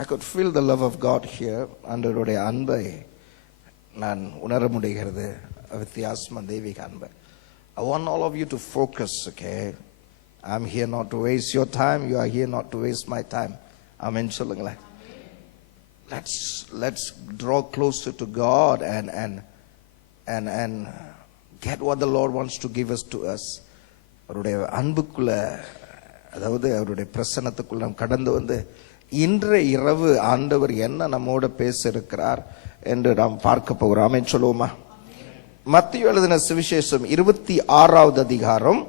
I could feel the love of God here. ஆண்டவருடைய அன்பை நான் உணர முடிகிறது, வித்தியாசமா தெய்வீக அன்பை. I want all of you to focus, okay? I'm here not to waste your time. You are here not to waste my time. Amen. சொல்லுங்களேன். Let's draw closer to God and get what the Lord wants to give us to us. அவருடைய அன்புக்குள்ள, அதாவது அவருடைய பிரசன்னத்துக்குள்ள நாம் கடந்து வந்து இன்றைய இரவு ஆண்டவர் என்ன நம்மோட பேச இருக்கிறார் என்று நாம் பார்க்க போகிறோம். ஆமென் சொல்லுவோமா? மத்தேயு எழுதின சுவிசேஷம் 26வது அதிகாரம்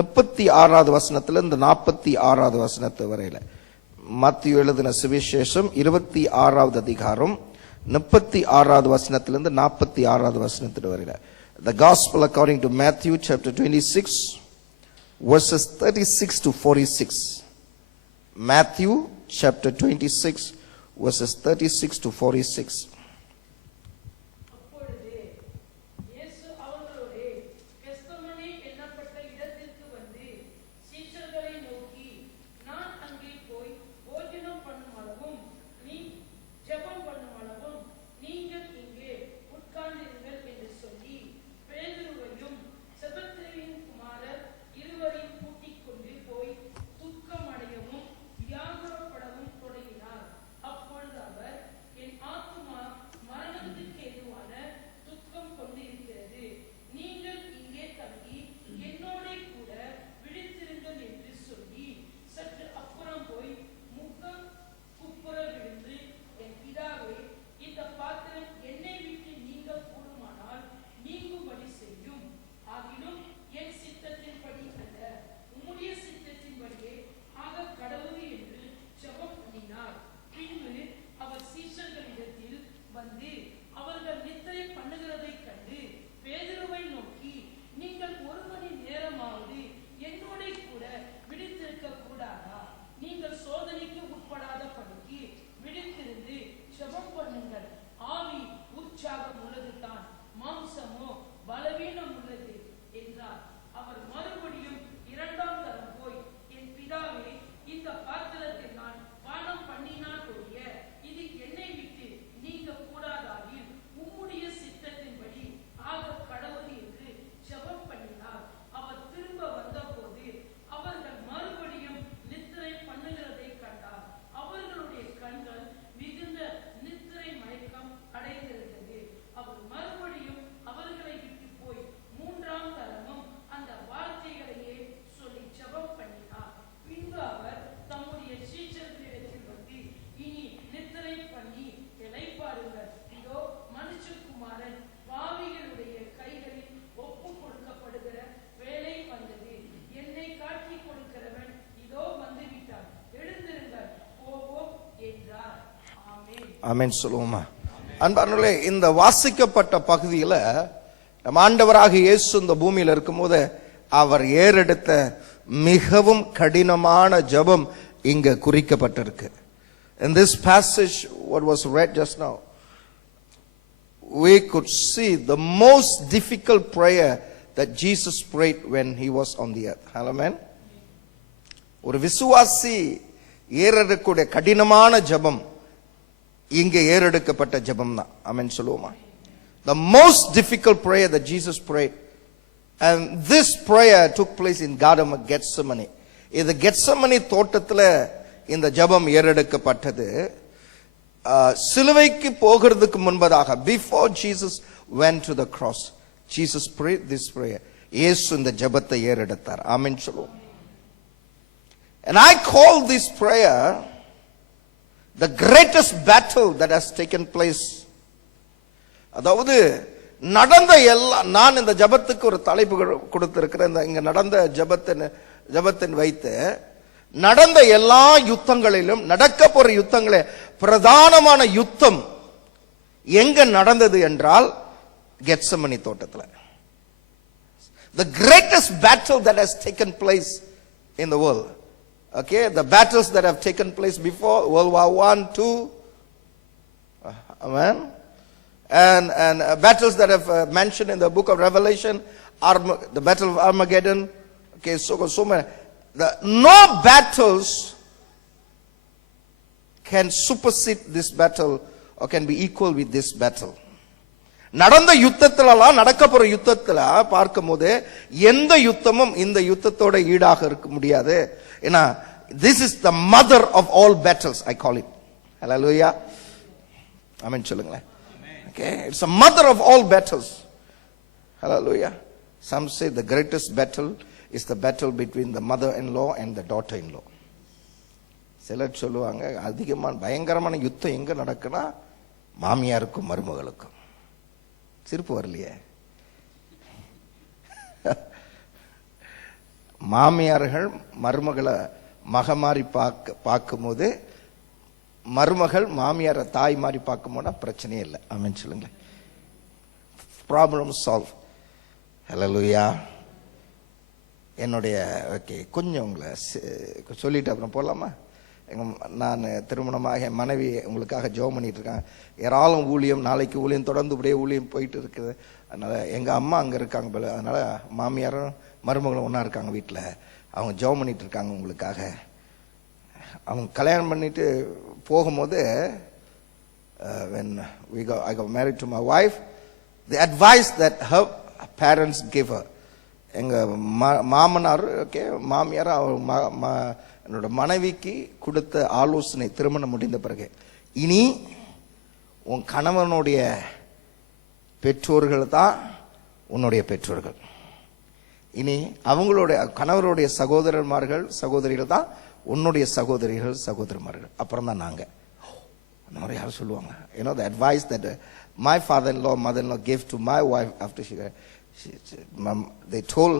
36வது வசனத்திலிருந்து 46வது வசனத்து வரையில. மத்தேயு எழுதின சுவிசேஷம் 26வது அதிகாரம் 36வது வசனத்திலிருந்து 46வது வசனத்து வரையில. The Gospel according to Matthew chapter 26 verses 36 to 46. Matthew chapter 26 verses 36 to 46. ஆமென் சொல்லுவோமா? அன்பானவர்களே, இந்த வாசிக்கப்பட்ட பகுதியில் நம் ஆண்டவராக இயேசு இந்த பூமியில் இருக்கும்போது அவர் ஏறெடுத்த மிகவும் கடினமான ஜெபம் இங்க குறிக்கப்பட்டிருக்கு. In this passage what was read just now, we could see the most difficult prayer that Jesus prayed when he was on the earth. Amen. ஒரு விசுவாசி ஏறெடுக்கக்கூடிய கடினமான ஜெபம் இங்கே ஏறெடுக்கப்பட்ட ஜெபம் தான். ஆமென் சொல்லுவோமா? The most difficult prayer that Jesus prayed, and this prayer took place in Garden of Gethsemane. இந்த Gethsemane தோட்டத்தில் இந்த ஜெபம் ஏறெடுக்கப்பட்டது. சிலுவைக்கு போகிறதுக்கு முன்பதாக, before Jesus went to the cross, Jesus prayed this prayer. இயேசு இந்த ஜெபத்தை ஏறெடுத்தார். ஆமென் சொல்லுவோம். And I call this prayer the greatest battle that has taken place. அதாவது நடந்த எல்லா, நான் இந்த ஜெபத்துக்கு ஒரு தலைப்பு கொடுத்திருக்கிறேன். இங்க நடந்த ஜெபத்தின் வைத்து நடந்த எல்லா யுத்தங்களிலும் நடக்க போற யுத்தங்களே பிரதானமான யுத்தம் எங்க நடந்தது என்றால் கெத்செமனே தோட்டத்தில். The greatest battle that has taken place in the world. Okay, the battles that have taken place before World War I, II, amen, and battles that have mentioned in the book of Revelation, the battle of Armageddon. Okay, so many. No battles can supersede this battle or can be equal with this battle. நடந்த யுத்தத்திலலாம் நடக்க போற யுத்தத்துல பார்க்கும்போது எந்த யுத்தமும் இந்த யுத்தத்தோட ஈடாக இருக்க முடியாது. ஏன்னா this is the mother of all battles, I call it. Hallelujah. ஆமென் சொல்லுங்களேன். Okay, it's a mother of all battles. Hallelujah. Some say the greatest battle is the battle between the mother-in-law and the daughter-in-law. சிலர் சொல்லுவாங்க அதிகமான பயங்கரமான யுத்தம் எங்க நடக்குன்னா மாமியாருக்கும் மருமகளுக்கும். சிரிப்பு வரலையே. மாமியார்கள் மருமகளை மகமாரி பார்க்கும்போது மருமகள் மாமியாரை தாய் மாதிரி பார்க்கும்போது பிரச்சனையே இல்லை. ஆமென் சொல்லுங்க. Problem solve. ஹல்லேலூயா. என்னுடைய ஓகே கொஞ்சம் உங்களை சொல்லிட்டு அப்புறம் போகலாமா? நான் திருமணமாக என் மனைவி உங்களுக்காக ஜெபம் பண்ணிட்டு இருக்கேன். ஏராளம் ஊழியம், நாளைக்கு ஊழியம், தொடர்ந்து இப்படியே ஊழியம் போயிட்டு இருக்குது. அதனால எங்கள் அம்மா அங்கே இருக்காங்க போல, அதனால மாமியாரும் மருமகளும் ஒன்றா இருக்காங்க வீட்டில். அவங்க ஜெபம் பண்ணிட்டு இருக்காங்க உங்களுக்காக. அவங்க கல்யாணம் பண்ணிட்டு போகும்போது when I got married to my wife, the advice that her parents gave her, எங்கள் மாமனார் ஓகே மாமியார் என்னோட மனைவிக்கு கொடுத்த ஆலோசனை திருமணம் முடிந்த பிறகு, இனி உன் கணவனுடைய பெற்றோர்கள் தான் உன்னுடைய பெற்றோர்கள். இனி அவங்களுடைய கணவருடைய சகோதரன்மார்கள் சகோதரிகள் தான் உன்னுடைய சகோதரிகள் சகோதரன்மார்கள். அப்புறம் தான் நாங்க. அந்த மாதிரி யாரும் சொல்லுவாங்க. You know the advice that my father-in-law, mother-in-law gave to my wife after they told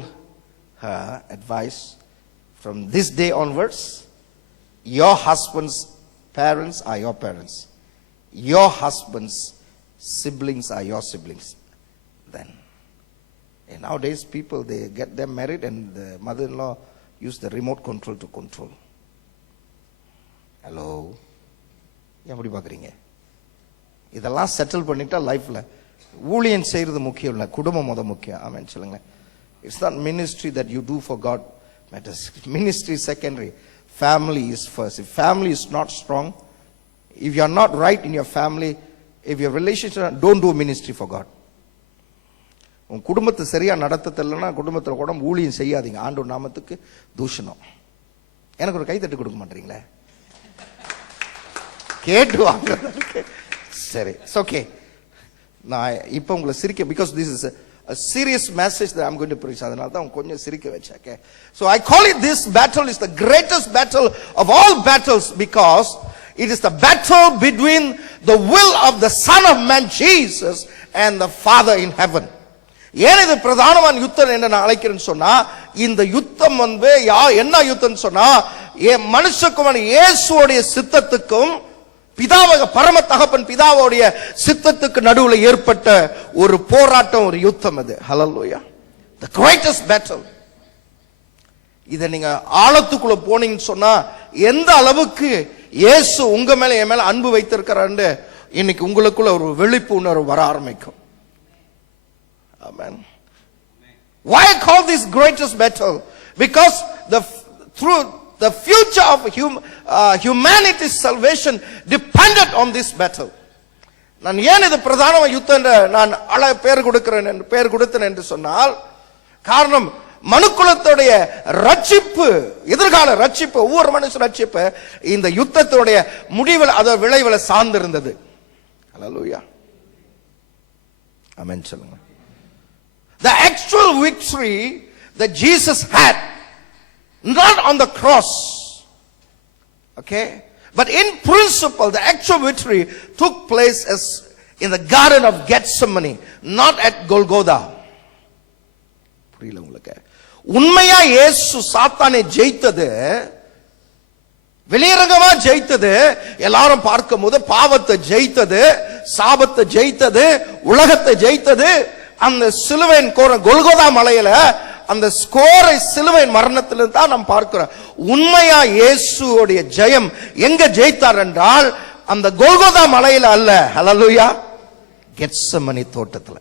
her advice, from this day onwards, your husband's parents are your parents. Your husband's siblings are your siblings. Then, and nowadays people, they get them married and the mother-in-law use the remote control to control. Hello? எப்படி பார்க்குறீங்க? இதெல்லாம் settle பண்ணிட்டா லைஃப்ல ஊழியம் செய்யறது முக்கியம் இல்லை, குடும்பம் முக்கியம். ஆமென் சொல்லுங்க. It's not ministry that you do for God matters. Ministry is secondary. Family is first. If family is not strong, if you are not right in your family, if your relationship, don't do ministry for God. உன் குடும்பத்தை சரியா நடத்தலைன்னா குடும்பத்தில் கூட ஊழியம் செய்யாதீங்க. ஆண்டவர் நாமத்துக்கு தூஷணம். எனக்கு ஒரு கைத்தட்டு கொடுக்க மாட்டீங்களே? கேட்டு வாங்க. சரி, இட்ஸ் ஓகே. நான் இப்போ உங்களை சிரிக்க, because this is a serious message that I'm going to preach. அதனால தான் கொஞ்சம் சிரிக்க வச்சேன். Okay, so I call it, this battle is the greatest battle of all battles because it is the battle between the will of the Son of Man Jesus and the Father in heaven. ஏன் இது பிரதானமான யுத்தம் என்று நான் அழைக்கிறேன்னு சொன்னா, இந்த யுத்தம் என்ன யுத்தம் சொன்னா, மனுஷகுமாரன் இயேசுவோடைய சித்தத்துக்கும் பிதாவாக பரம தகப்பன் பிதாவோடைய சித்தத்துக்கு நடுவில் ஏற்பட்ட ஒரு போராட்டம், ஒரு யுத்தம் அது. ஹல்லேலூயா. The greatest battle. இத நீங்க ஆழத்துக்குள்ள போனீங்கன்னு சொன்னா எந்த அளவுக்கு இயேசு உங்க மேல என் மேல அன்பு வைத்திருக்கிறாரு இன்னைக்கு உங்களுக்குள்ள ஒரு விழிப்பு உணர்வு வர ஆரம்பிக்கும். Amen. Why I call this greatest battle? Because through the future of humanity's salvation depended on this battle. நான் ஏன் இது பிரதான யுத்தம் நான் பேர் கொடுத்தேன் என்று சொன்னால், காரணம் மனுக்குலத்துடைய ரட்சிப்பு, எதிர்கால ரட்சிப்பு, ஒவ்வொரு மனுஷன் ரட்சிப்பு இந்த யுத்தத்துடைய முடிவில் அத விளைவில் சார்ந்திருந்தது. ஹல்லேலூயா. ஆமென் சொல்லுங்க. The actual victory that Jesus had, not on the cross, okay, but in principle the actual victory took place as in the Garden of Gethsemane, not at Golgotha. புரியல உங்களுக்கு? உண்மையா இயேசு சாத்தானை ஜெயித்தது, வெளியரங்கமா ஜெயித்தது, எல்லாரும் பார்க்கும்போது பாவத்தை ஜெயித்தது, சாபத்தை ஜெயித்தது, உலகத்தை ஜெயித்தது அந்த சிலுவையின் கொல்கொதா மலையில அந்த ஸ்கோரை சிலுவையின் மரணத்திலிருந்து தான் நாம் பார்க்கிறோம். உண்மையா இயேசுவோடைய ஜெயம் எங்க ஜெயித்தார் என்றால் அந்த கொல்கொதா மலையில அல்ல. ஹல்லேலூயா. கெத்செமனே தோட்டத்துல.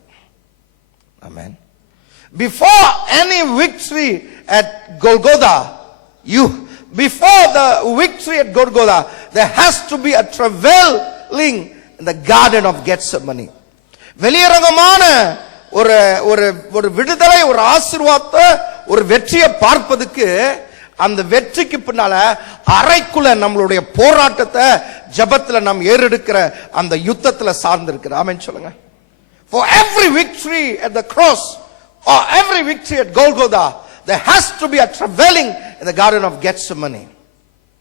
ஆமென். Before any victory at Golgotha, before the victory at Golgotha, there has to be a travailing in the garden of Gethsemane. வெளியரங்கமான ஒரு ஒரு ஒரு விடுதலை, ஒரு ஆசீர்வாதத்தை, ஒரு வெற்றியை பார்ப்பதுக்கு அந்த வெற்றிக்கு பின்னால அறைக்குள்ள நம்மளுடைய போராட்டத்தை ஜெபத்துல நாம் ஏறெடுக்கிற அந்த யுத்தத்துல சார்ந்து இருக்கிற. ஆமென் சொல்லுங்க. For every victory at the cross or every victory at Golgotha, there has to be a travailing in the garden of Gethsemane.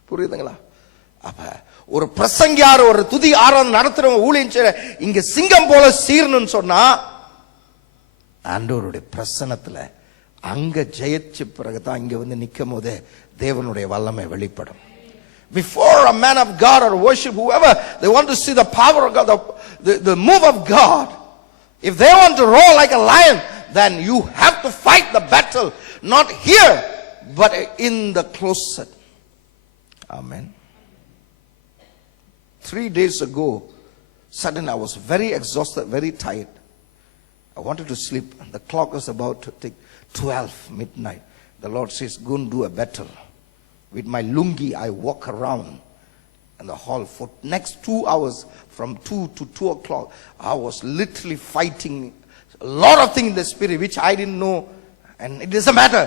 புரியுதுங்களா? அப்ப ஒரு பிரசங்கியார், ஒரு துதி ஆராதனை நடத்துறவங்க, ஊழியம் செய்ற இங்க சிங்கம் போல சீரணும்னு சொன்னா ஆண்டவருடைய பிரசன்னத்துல அங்க ஜெயிச்ச பிறகுதான் இங்க வந்து நிக்கும் போது தேவனுடைய வல்லமை வெளிப்படும். Before a man of God or worship whoever, they want to see the power of God, the move of God. If they want to roar like a lion, then you have to fight the battle, not here, but in the closet. Amen. 3 days ago, suddenly I was very exhausted, very tired. I wanted to sleep. The clock was about to take 12 midnight. The Lord says, go and do a battle. With my lungi, I walk around in the hall for next 2 hours, from 2 to 2 o'clock. I was literally fighting a lot of things in the spirit, which I didn't know. And it doesn't matter.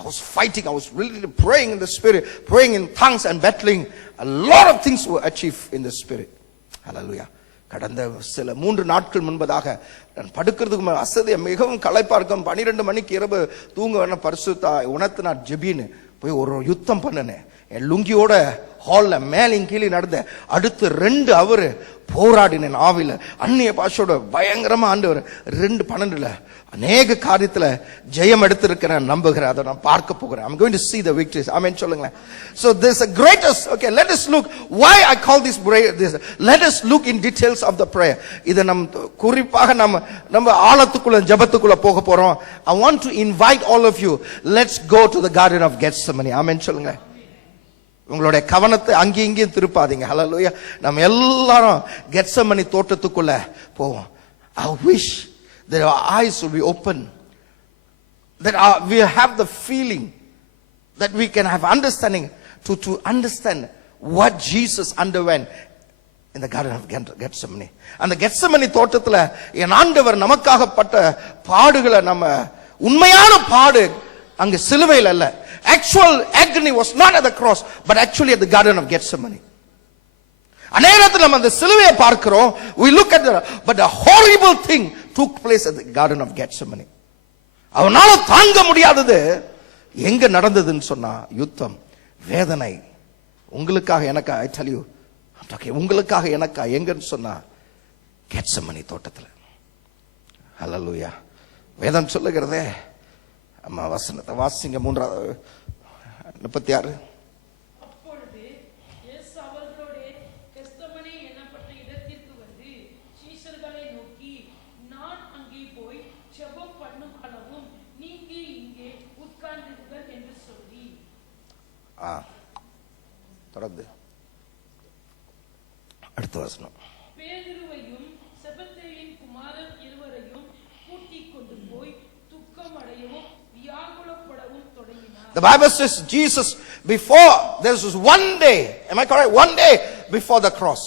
I was fighting. I was really praying in the spirit, praying in tongues and battling. A lot of things were achieved in the spirit. Hallelujah. கடந்த சில 3 நாட்கள் முன்பதாக நான் படுக்கிறதுக்கு அசதியா மிகவும் களைப்பா இருக்கும். 12 மணிக்கு இரவு தூங்க வேணா பரிசுத்தா உணர்த்து நான் ஜெபின்னு போய் ஒரு யுத்தம் பண்ணினேன். என் லுங்கியோட ஹால்ல மேலையும் கீழே நடந்த அடுத்து 2 அவர் போராடினேன். ஆவில அந்நிய பாஷோட பயங்கரமா ஆண்டவர் 2:12 அநேக காரியத்துல ஜெயம் எடுத்திருக்கிறேன் நம்புகிறேன். அதை நான் பார்க்க போகிறேன். I'm going to see the victories. ஆமென் சொல்லுங்களேன். So there's a greatest, okay, let us look why I call this prayer this. Let us look in details of the prayer. இத நம் குறிப்பாக நம்ம ஆழத்துக்குள்ள ஜெபத்துக்குள்ள போக போறோம். I want to invite all of you, let's go to the garden of Gethsemane. ஆமென் சொல்லுங்க. உங்களுடைய கவனத்தை அங்கேயும் இங்கேயும் திருப்பாதீங்க. ஹல்லேலூயா. நம்ம எல்லாரும் கெத்செமனி தோட்டத்துக்குள்ள போவோம். I wish that our eyes will be open, that we have the feeling, that we can have understanding to understand what Jesus underwent in the garden of Gethsemane. அந்த கெத்செமனி தோட்டத்துல என் ஆண்டவர் நமக்காக பட்ட பாடுகளை, நம்ம உண்மையான பாடு அங்க சிலுவையில் அல்ல. Actual agony was not at the cross, but actually at the garden of Gethsemane. அநேகத்தில் நம்ம அந்த சிலுவையை பார்க்கிறோம். We look at but the horrible thing took place at the garden of Gethsemane. அவனால தாங்க முடியாதது எங்க நடந்ததுன்னு சொன்னா யுத்தம், வேதனை. உங்களுக்காக எனக்கா, I tell you, உங்களுக்காக எனக்கா எங்கன்னு சொன்னா கெத்செமனி தோட்டத்துல. ஹல்லேலூயா. வேதம் சொல்லுகிறதே, அம்மா வசனத்தை வாசிங்க. 3:36. தொடர்ந்து அடுத்த வசனம். பேதுருவையும் செபதேயின் குமாரன் இருவரையும் கூட்டிக் கொண்டு போய் துக்கமடையவும் வியாகுலப்படவும் தொடங்கினார். The Bible says Jesus, before there was one day, am I correct? One day before the cross.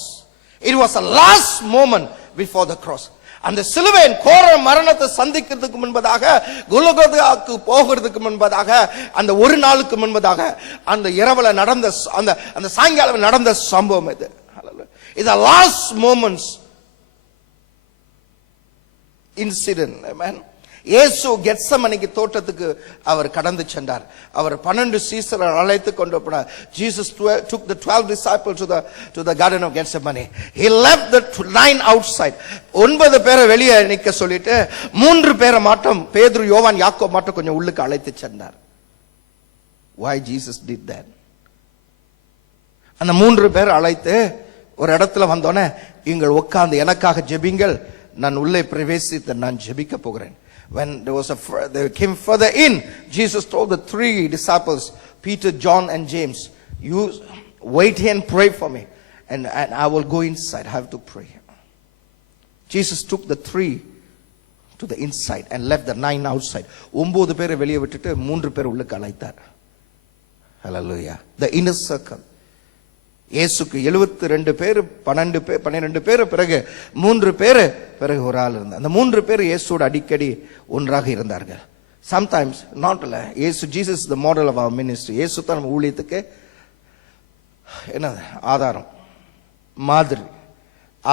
It was the last moment before the cross. அந்த சிலுவையின் கோர மரணத்தை சந்திக்கிறதுக்கு முன்பதாக, கொல்கொதாவுக்கு போகிறதுக்கு முன்பதாக, அந்த ஒரு நாளுக்கு முன்பதாக, அந்த இரவுல நடந்த அந்த சாயங்காலம் நடந்த சம்பவம் இது. It's the last moments incident. Amen. இயேசு கெத்செமனிக்கு தோட்டத்துக்கு அவர் கடந்து சென்றார். அவர் 12 சீசரை அழைத்து கொண்டு போனார். Jesus took the 12 disciples to the garden of Gethsemane. He left the 9 outside. 9 பேரை வெளியே நிக்க சொல்லிட்டு 3 பேரை மட்டும், பேதுரு, யோவான், யாக்கோபு மட்டும் கொஞ்சம் உள்ளுக்கு அழைத்து சென்றார். Why Jesus did that? அந்த 3 பேரை அழைத்து ஒரு இடத்துல வந்தோனே, நீங்கள் உட்கார்ந்து எனக்காக ஜெபிங்கள், நான் உள்ளே பிரவேசித்து நான் ஜெபிக்க போகிறேன். When they came further in, Jesus told the 3 disciples, Peter, John and James, you wait here and pray for me, and I will go inside. I have to pray. Jesus took the 3 to the inside and left the 9 outside. 9 பேரை வெளியே விட்டுட்டு 3 பேரை உள்ளுக்கு அழைத்தார். Hallelujah. The inner circle. இயேசுக்கு 72 பேர் 12 பேர் பிறகு 3 பேர் பிறகு ஒரு ஆள் இருந்தார். அந்த 3 பேர் இயேசுவோடு அடிக்கடி ஒன்றாக இருந்தார்கள். சம்டைம்ஸ் நாட் இல்ல, Yesu Jesus the model of our ministry. Yesu தான் நம்ம ஊழியத்துக்கு என்ன ஆதாரம், மாதிரி.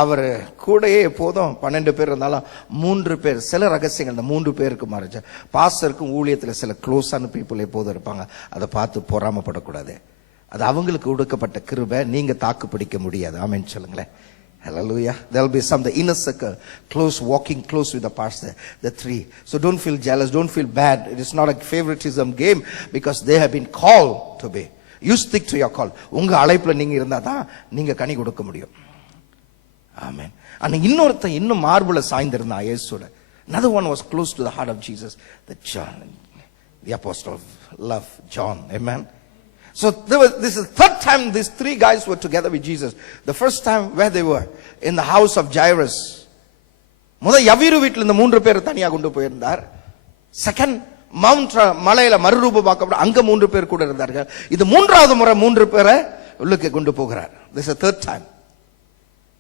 அவர் கூடயே எப்போதும் 12 பேர் இருந்தாலும் 3 பேர், சில ரகசியங்கள் இந்த 3 பேருக்கு மாறிச்சு. பாஸ்டருக்கும் ஊழியத்தில் சில க்ளோஸான பீப்புள் எப்போதும் இருப்பாங்க. அதை பார்த்து பொறாமப்படக்கூடாது. அது அவங்களுக்கு கொடுக்கப்பட்ட கிருபை, நீங்க தாக்கு பிடிக்க முடியாது. ஆமென் சொல்லுங்களேன். Hallelujah. There will be some the inner circle, close, walking close with the pastor, the 3. So don't feel jealous, don't feel bad. It is not a favoritism game because they have been called to be. You stick to your call. உங்க அழைப்புல நீங்க இருந்தா தான் நீங்க கனி கொடுக்க முடியும். ஆமென். ஆனா இன்னொருத்தன் இன்னும் மார்புல சாய்ந்திருந்தான் இயேசுவோட. Another one was close to the heart of Jesus, the John, the apostle of love, John. Amen. So this is the third time these 3 guys were together with Jesus. The first time where they were in the house of Jairus. முத யவீரு வீட்டில் இந்த 3 பேர் தனியா கொண்டு போயிருந்தார். Second mount மலையில மறுரூபமாக்கப்பட்ட அங்க 3 பேர் கூட இருந்தார்கள். இது 3வது முறை 3 பேரை உள்ளுக்கு கொண்டு போகிறார். This is the third time.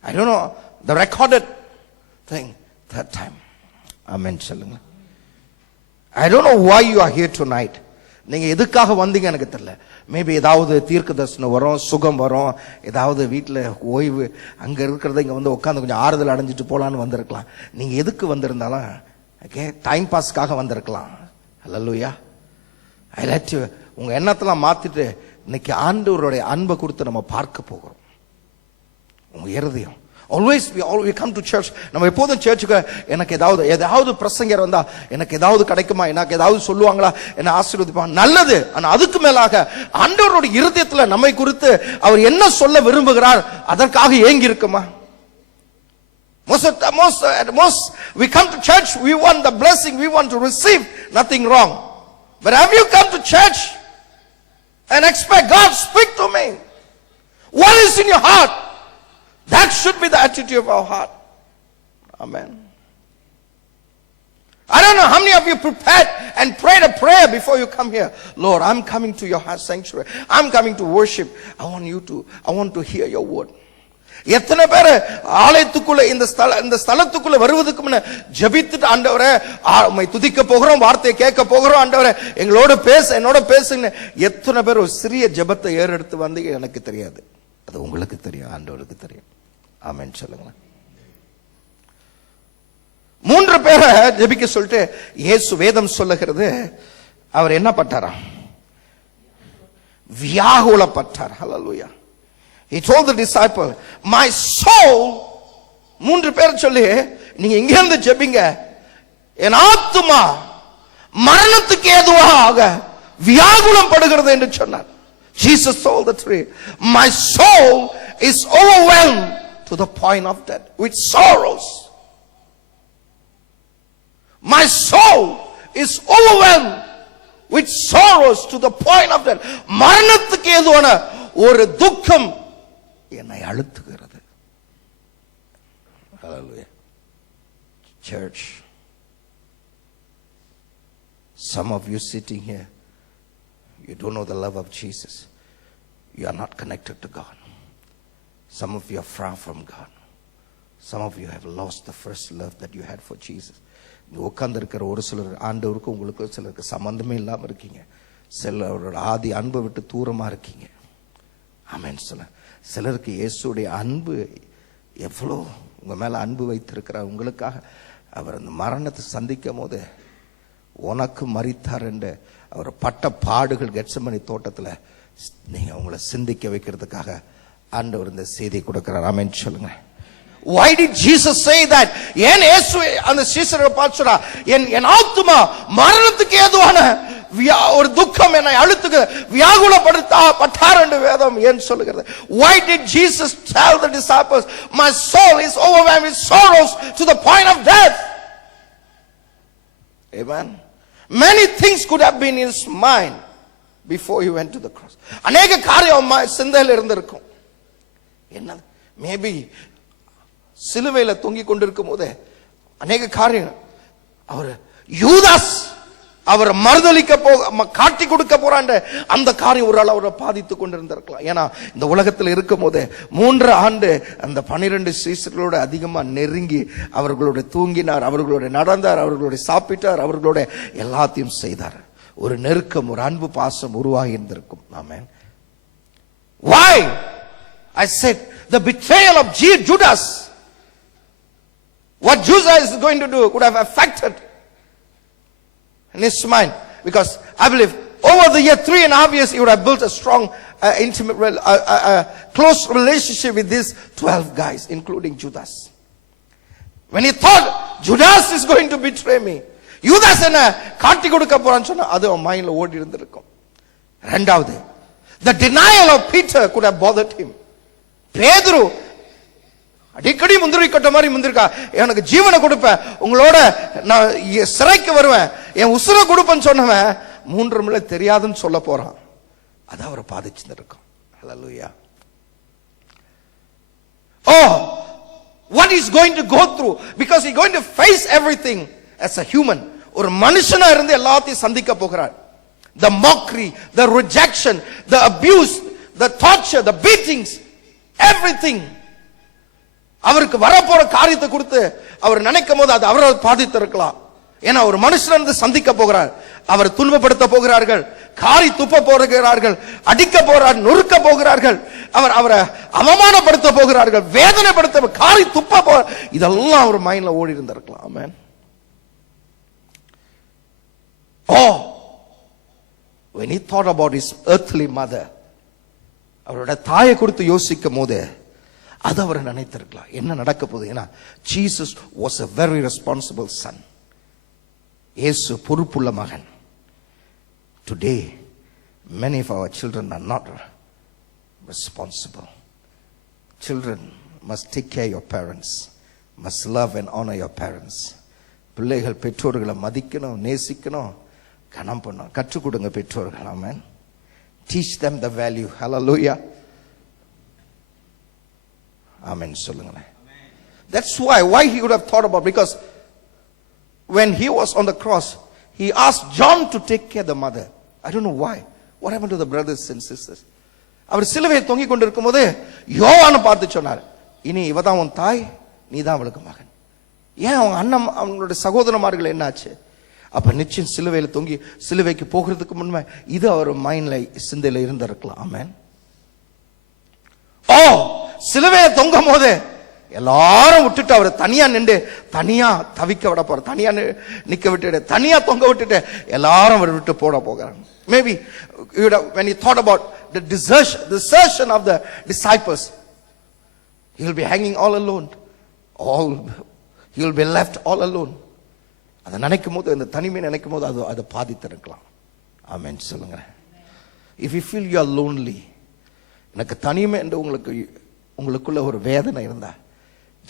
I don't know the recorded thing. Third time. Amen சொல்லுங்க. I don't know why you are here tonight. நீங்க எதுக்காக வந்தீங்க எனக்கு தெரியல. மேபி ஏதாவது தீர்க்க தரிசனம் வரும், சுகம் வரும், ஏதாவது வீட்டில் ஓய்வு, அங்க இருக்கிறத இங்க வந்து உட்காந்து கொஞ்சம் ஆறுதல் அடைஞ்சிட்டு போலான்னு வந்திருக்கலாம். நீங்க எதுக்கு வந்திருந்தாலும் ஓகே, டைம் பாஸ்க்காக வந்திருக்கலாம். ஹல்லேலூயா. ஐ லெட் யூ உங்க எண்ணத்தெல்லாம் மாத்திட்டு இன்னைக்கு ஆண்டவருடைய அன்பை கொடுத்து நம்ம பார்க்க போகிறோம். உங்க இருதயம் always we come to church. நம்ம எப்போதும் சர்ச்சுக்கு எனக்கு ஏதாவது பிரசங்கர் வந்தா எனக்கு ஏதாவது கிடைக்குமா, எனக்கு ஏதாவது சொல்லுவாங்களா, என்ன ஆசீர்வதிப்பாங்க, நல்லது. ஆனா அதுக்கு மேலாக ஆண்டவருடைய இருதயத்துல நம்மை குறித்து அவர் என்ன சொல்ல விரும்புகிறார் அதற்காக ஏங்கி இருக்குமா? Most we come to church, we want the blessing, we want to receive, nothing wrong. But have you come to church and expect God speak to me? What is in your heart? That should be the attitude of our heart. Amen. I don't know how many of you prepared and prayed a prayer before you come here. Lord, I'm coming to your heart sanctuary. I'm coming to worship. I want to hear your word. எத்தனை பேர் ஆலயத்துக்குள்ள இந்த ஸ்தலத்துக்குள்ள வருவதற்கு முன்ன ஜெபித்துட்டு ஆண்டவரே உம்மை துதிக்க போகிறோம், வார்த்தையை கேட்க போகிறோம், ஆண்டவரே என்னோட பேசுங்க. எத்தனை பேர் ஒரு சிறிய ஜெபத்தை ஏறெடுத்து வந்து எனக்கு தெரியாது, அது உங்களுக்கு தெரியும், ஆண்டவருக்கு தெரியும். ஆமென் சொல்லுங்களேன். 3 பேரை ஜெபிக்க சொல்லிட்டு இயேசு வேதம் சொல்லுகிறது, அவர் என்ன பட்டாராம்? வியாகுலப்பட்டார். ஹல்லேலூயா. He told the disciple, my soul, 3 பேர் சொல்லி நீங்க இங்க இருந்து ஜெபிங்க, என் ஆத்துமா மரணத்துக்கு ஏதுவாக வியாகுலம் படுகிறது என்று சொன்னார். Jesus told the 3, my soul is overwhelmed to the point of death with sorrows. My soul is overwhelmed with sorrows to the point of death. மரணத்துக்கு ஏதுவான ஒரு துக்கம் என்னை அழுத்துகிறது. Hallelujah. Church, some of you sitting here, you don't know the love of Jesus. You are not connected to God. Some of you are far from God. Some of you have lost the first love that you had for Jesus. உட்கார்ந்து இருக்கிற ஒரு சிலர் ஆண்டவருக்கு உங்களுக்கு சிலருக்கு சம்பந்தமே இல்லாம இருக்கீங்க. சிலரோட ஆதி அன்பை விட்டு தூரமா இருக்கீங்க. ஆமென் சொல்ல. சிலருக்கு இயேசுடைய அன்பு எவ்வளோ உங்க மேல அன்பு வைத்திருக்கிறார். உங்களுக்காக அவர் அந்த மரணத்தை சந்திக்கும் போது உனக்கு மரித்தார் என்று அவர் பட்ட பாடுகள் கெத்செமனே தோட்டத்துல நீங்க உங்களை சிந்திக்க வைக்கிறதுக்காக ஆண்டவர் இந்த செய்தி கொடுக்கிறார். ஆமென் சொல்லுங்க. Why did Jesus say that? ஏன் இயேசு அந்த சீசரை பார்த்து சொல்றா, என் ஆத்துமா மரணத்துக்கு ஏதுவான ஒரு துக்கம் என்னை அழுத்துக வியாகுலப்படுத்தார் என்று வேதம் ஏன் சொல்லுகிறது? Why did Jesus tell the disciples, my soul is overwhelmed with sorrows to the point of death? Amen. Many things could have been in his mind before he went to the cross. அநேக காரியம் சிந்தையில் இருந்திருக்கும். என்ன maybe சிலுவையில தொங்கிக் கொண்டிருக்கும் போது அநேக காரியம் அவர் யூதாஸ் அவர் மறுதலிக்க காட்டி கொடுக்க போறான் அந்த காரியம் ஒரு அளவு பாதித்து கொண்டிருந்திருக்கலாம். ஏன்னா இந்த உலகத்தில் இருக்கும் போது 3 ஆண்டு அந்த 12 சீசர்களோட அதிகமா நெருங்கி அவர்களோட தூங்கினார், அவர்களோட நடந்தார், அவர்களோட சாப்பிட்டார், அவர்களோட எல்லாத்தையும் செய்தார். ஒரு நெருக்கம், ஒரு அன்பு பாசம் உருவாகி இருந்திருக்கும். ஆமென். Why? I said the betrayal of Judas, what Judas is going to do could have affected in his mind, because I believe over the year 3.5 years he would have built a strong intimate close relationship with these 12 guys, including Judas. When he thought Judas is going to betray me, Judas என்ன காட்டி கொடுக்க போறான்னு சொன்னா அது அவன் மைண்ட்ல ஓடி இருந்திருக்கும். இரண்டாவது, the denial of Peter could have bothered him. பேதுரு அடிக்கடி முந்திரி கொட்ட மாதிரி முந்திருக்கா, எனக்கு ஜீவனை கொடுப்பேன், உங்களோட நான் சிறைக்கு வருவேன், என் உசுரை கொடுப்பேன்னு சொன்னவன் 3 முறை தெரியாதுன்னு சொல்ல போறான். அது அவரை பாதிச்சிருக்கும். ஹல்லேலூயா. Oh, what he's going to go through, because he's going to face everything as a human. ஒரு மனுஷனா இருந்து எல்லாத்தையும் சந்திக்க போகிறார். The mockery, the rejection, the abuse, the torture, the beatings, everything. அவருக்கு வரப்போற காரியத்தை கொடுத்து அவர் நினைக்கும் போது அது அவரை பாதித்திருக்கலாம். ஏன்னா ஒரு மனுஷன் இருந்து சந்திக்க போகிறார், அவர் துன்பப்படுத்த போகிறார்கள், காரி துப்ப போகிறார்கள், அடிக்க போகிறார், நொறுக்க போகிறார்கள், அவரை அவமானப்படுத்த போகிறார்கள், வேதனைப்படுத்த, காரி துப்ப போ, இதெல்லாம் அவர் மைண்ட்ல ஓடி இருந்திருக்கலாம். ஆமென். Oh, when he thought about his earthly mother, அவரோட தாயை குறித்து யோசிக்கும் போது அது அவர் நினைத்திருக்கலாம் என்ன நடக்க போகுது. ஏன்னா Jesus was a very responsible son. இயேசு பொறுப்புள்ள மகன். Today many of our children are not responsible. Children must take care of your parents, must love and honor your parents. பிள்ளைகள் பெற்றோர்களை மதிக்கணும், நேசிக்கணும், கனம் பண்ணணும். கற்றுக் கொடுங்க பெற்றோர்கள். ஆமென். Teach them the value. Hallelujah. Amen. சொல்லுங்களேன். That's why he would have thought about, because when he was on the cross, he asked John to take care of the mother. I don't know why. What happened to the brothers and sisters? அவர் சிலுவையில் தொங்கிக் கொண்டிருக்கும் போது யோவானை பார்த்து சொன்னார், இனி இவதான் உன் தாய், நீதான் அவளுக்கு மகன். ஏன் அவங்க அண்ணன் அவங்களுடைய சகோதரமார்கள் என்னாச்சு? அப்ப நிச்சயம் சிலுவையில் தொங்கி சிலுவைக்கு போகிறதுக்கு முன்பே இது அவர் மைண்ட்ல சிந்தையில இருந்திருக்கலாம். ஆமென். ஓ, சிலுவையை தொங்கும் போது எல்லாரும் விட்டுட்டு அவர் தனியா நின்று தனியா தவிக்க விட போற, தனியா நிக்க விட்டுட்டு தனியா தொங்க விட்டுட்டு எல்லாரும் அவர் விட்டு போட போகிறாங்க. Maybe when he thought about the desertion of the disciples, he will be hanging all alone, he will be left all alone. அதை நினைக்கும் போது, அந்த தனிமை நினைக்கும் போது அது பாதித்திருக்கலாம். ஆமென் சொல்லுங்க. If you feel you are lonely, எனக்கு தனிமை என்று உங்களுக்குள்ள ஒரு வேதனை இருந்தா,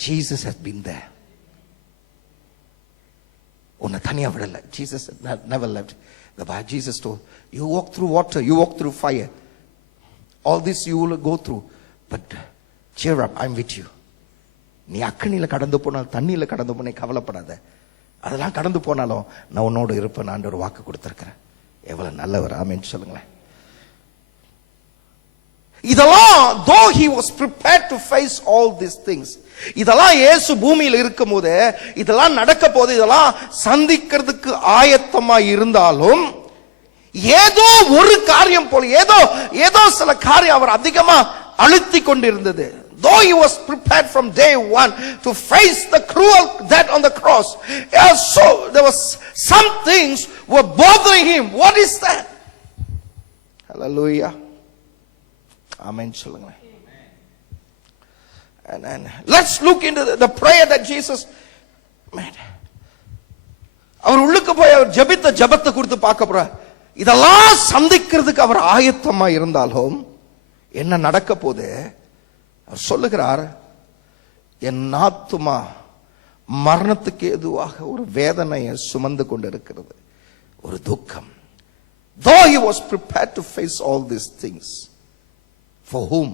Jesus has been there. உன்னை தனியா விடல. Jesus never left. The Bible, Jesus told, you walk through water, you walk through fire, all this you will go through, but cheer up, I'm with you. நீ அக்கினியில கடந்து போனால், தண்ணியில கடந்து போனே, கவலைப்படாத, அதெல்லாம் கடந்து போனாலும் நான் உன்னோடு இருப்பேன், நான் ஒரு வாக்கு கொடுத்திருக்கிறேன். எவ்வளவு நல்லவர். ஆமென் சொல்லுங்களேன். இதெல்லாம், though he was prepared to face all these things, இதெல்லாம் இயேசு பூமியில் இருக்கும் போது இதெல்லாம் நடக்க போது இதெல்லாம் சந்திக்கிறதுக்கு ஆயத்தமா இருந்தாலும் ஏதோ ஒரு காரியம் போல ஏதோ சில காரியம் அவர் அதிகமா அழுத்தி கொண்டிருந்தது. Though he was prepared from day one to face the cruel death on the cross, so there was some things were bothering him. What is that? Hallelujah. Amen. And let's look into the prayer that Jesus made. அவர் உள்ளுக்கு போய் அவர் ஜெபித்த ஜெபத்தை குறித்து பார்க்க போறார். இதெல்லாம் சந்திக்கிறதுக்கு அவர் ஆயத்தமா இருந்தாலும் என்ன நடக்க போகுது? அவர் சொல்லுகிறார், என் ஆத்துமா மரணத்துக்கு ஏதுவாக ஒரு வேதனையை சுமந்து கொண்டிருக்கிறது, ஒரு துக்கம். Though he was prepared to face all these things, for whom?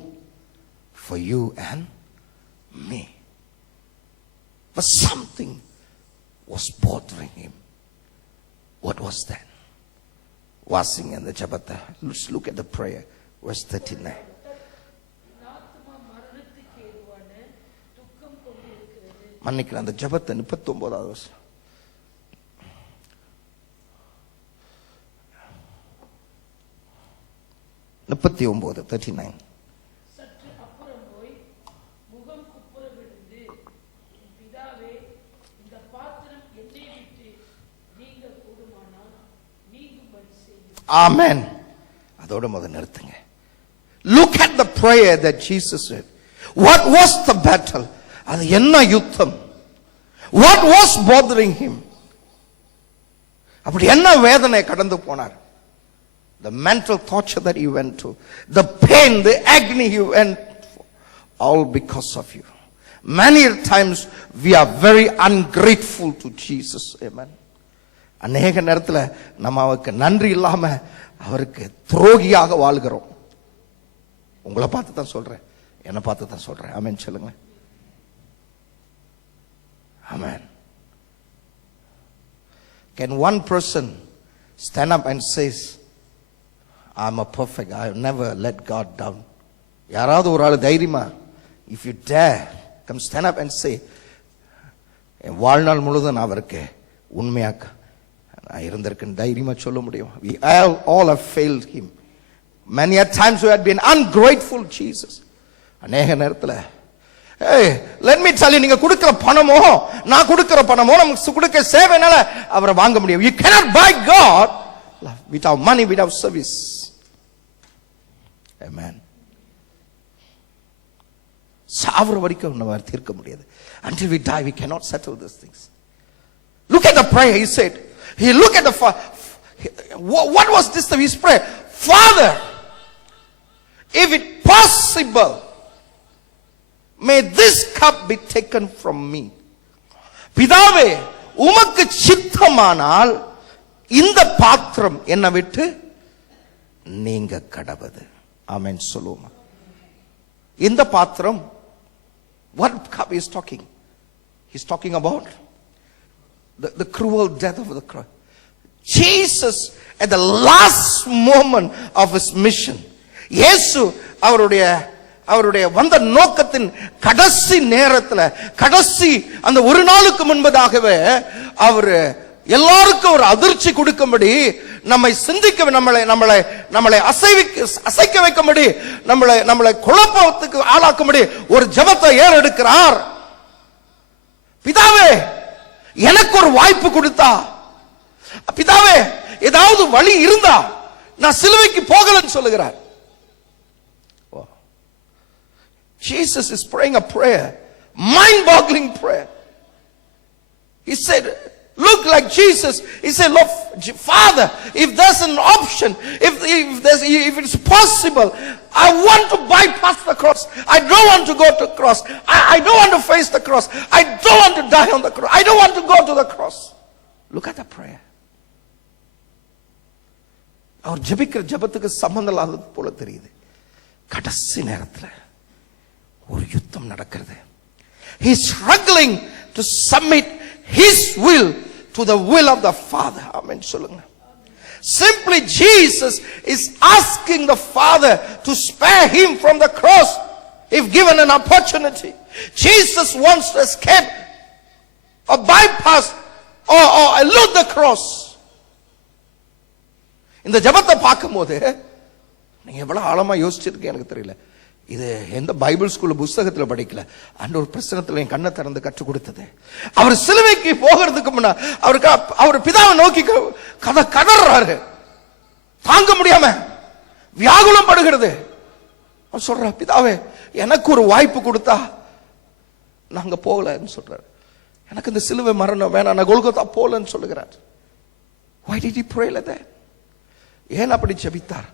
For you and me. But something was bothering him. What was that? வாசிங்க அந்த ஜெபத்தை. Let's look at the prayer, verse 39. ஆத்துமா மரணத்துக்கு ஏதுவான துக்கம் கொண்டிருக்கிறது. மன்னிக்கிறேன், அந்த ஜெபத்தை 39வது வசனம். முப்பத்தி 39. சற்று அப்புறம் போய் முகம் குப்புற விழுந்து, என் பிதாவே, இந்த பாத்திரம் என்னை விட்டு நீங்க கூடுமானால் நீங்கும்படி செய்யும். ஆமென். அதோட முதல்ல நிறுத்துங்க. Look at the prayer that Jesus said. What was the battle? அது என்ன யுத்தம்? What was bothering him? அப்படி என்ன வேதனை கடந்து போனார்? The mental torture that he went to, the pain, the agony he went for, all because of you. Many times we are very ungrateful to Jesus. Amen. அநேக நேரத்தில் நம்ம அவருக்கு நன்றி இல்லாம அவருக்கு துரோகியாக வாழ்கிறோம். உங்களை பார்த்து தான் சொல்றேன், என்னை பார்த்து தான் சொல்றேன். ஆமென் சொல்லுங்க. Amen. Can one person stand up and says, I'm a perfect, I have never let God down? யாராவது ஒரு ஆள் தைரியமா, if you dare, come stand up and say, என் வாழ்நாள் முழுதும் நான் அவருக்கு உண்மையாக நான் இருந்திருக்கேன் தைரியமா சொல்ல முடியும்? We all have failed him. Many a times we had been ungrateful Jesus. அநேக நேரத்தில் hey, let me tell you, நீங்க கொடுக்கிற பணமோ நான் கொடுக்கிற பணமோ நமக்கு கொடுக்க சேவைனால அவரை வாங்க முடியும். You cannot buy God without money, without service. Amen. சாவர வரைக்கும் நம்ம தீர்க்க முடியாது. Until we die, we cannot settle these things. Look at the prayer he said. He looked at the what was this his prayer? Father, if it possible, may this cup be taken from me. பிதாவே, உமக்கு சித்தமானால் இந்த பாத்திரம் என்னை விட்டு நீங்க கடவது. ஆமென் சொல்லுவோமா? இந்த பாத்திரம், what cup is talking? He's talking about the cruel death of the cross. Jesus at the last moment of his mission, இயேசு அவருடைய வந்த நோக்கத்தின் கடைசி நேரத்தில், கடைசி அந்த ஒரு நாளுக்கு முன்பதாகவே அவர் எல்லாருக்கும் ஒரு அதிர்ச்சி கொடுக்கும்படி, நம்மை சிந்திக்க, நம்மளை அசைக்க வைக்கும்படி, நம்மளை குழப்பத்துக்கு ஆளாக்கும்படி ஒரு ஜெபத்தை ஏறெடுக்கிறார். பிதாவே, எனக்கு ஒரு வாய்ப்பு கொடுத்தா, பிதாவே ஏதாவது வழி இருந்தா நான் சிலுவைக்கு போகலன்னு சொல்லுகிறார். Jesus is praying a prayer, mind-boggling prayer. He said, look like Jesus. He said, look, Father, if there's an option, if it's possible, I want to bypass the cross. I don't want to go to the cross. I don't want to face the cross. I don't want to die on the cross. I don't want to go to the cross. Look at the prayer. அவர் ஜெபிக்கிற ஜெபத்துக்கு சம்பந்தம் இல்லாதது போல தெரியுது. கடைசி நேரத்தில் ஒரு யுத்தம் நடக்கிறது. He is struggling to submit his will to the will of the Father. Amen சொல்லுங்க. Simply Jesus is asking the Father to spare him from the cross if given an opportunity. Jesus wants to escape or bypass or elude the cross. இந்த ஜெபத்தை பார்க்கும்போது நீங்க எவ்வளவு ஆழமா யோசிச்சிருக்கீங்க எனக்கு தெரியல. இது எந்த பைபிள் ஸ்கூல் புத்தகத்துல படிக்கல, அந்த ஒரு பிரசனத்துல என் கண்ணை திறந்து கற்றுக் கொடுத்தது. அவர் சிலுவைக்கு போகிறதுக்கு முன்ன அவர் பிதாவை நோக்கி கதறாரு, தாங்க முடியாம வியாகுலம் படுகிறது. அவர் சொல்றார், பிதாவே எனக்கு ஒரு வாய்ப்பு கொடுத்தா நாங்க போகலன்னு சொல்றாரு. எனக்கு இந்த சிலுவை மரணம் வேணாம், நான் கொல்கத்தா போகலன்னு சொல்லுகிறார். Why did he pray like that? ஏன் அப்படி ஜெபித்தார்?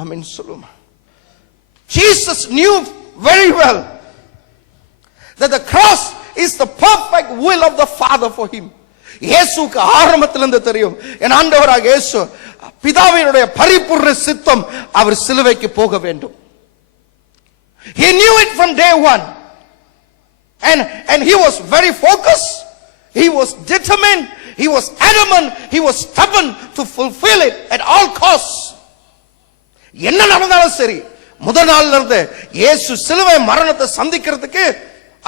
ஆமென் சொல்லுமா? Jesus knew very well that the cross is the perfect will of the Father for him. இயேசுக்கு ஆரம்பத்திலிருந்து தெரியும், என் ஆண்டவராக இயேசு பிதாவினுடைய பரிபூர்ண சித்தம் அவர் சிலுவைக்கு போக வேண்டும். He knew it from day one, and he was very focused. He was determined. he was adamant, he was stubborn to fulfill it at all costs. என்ன நடந்தாலும் சரி, முதல் நாள்ல இருந்து இயேசு சிலுவை மரணத்தை சந்திக்கிறதுக்கு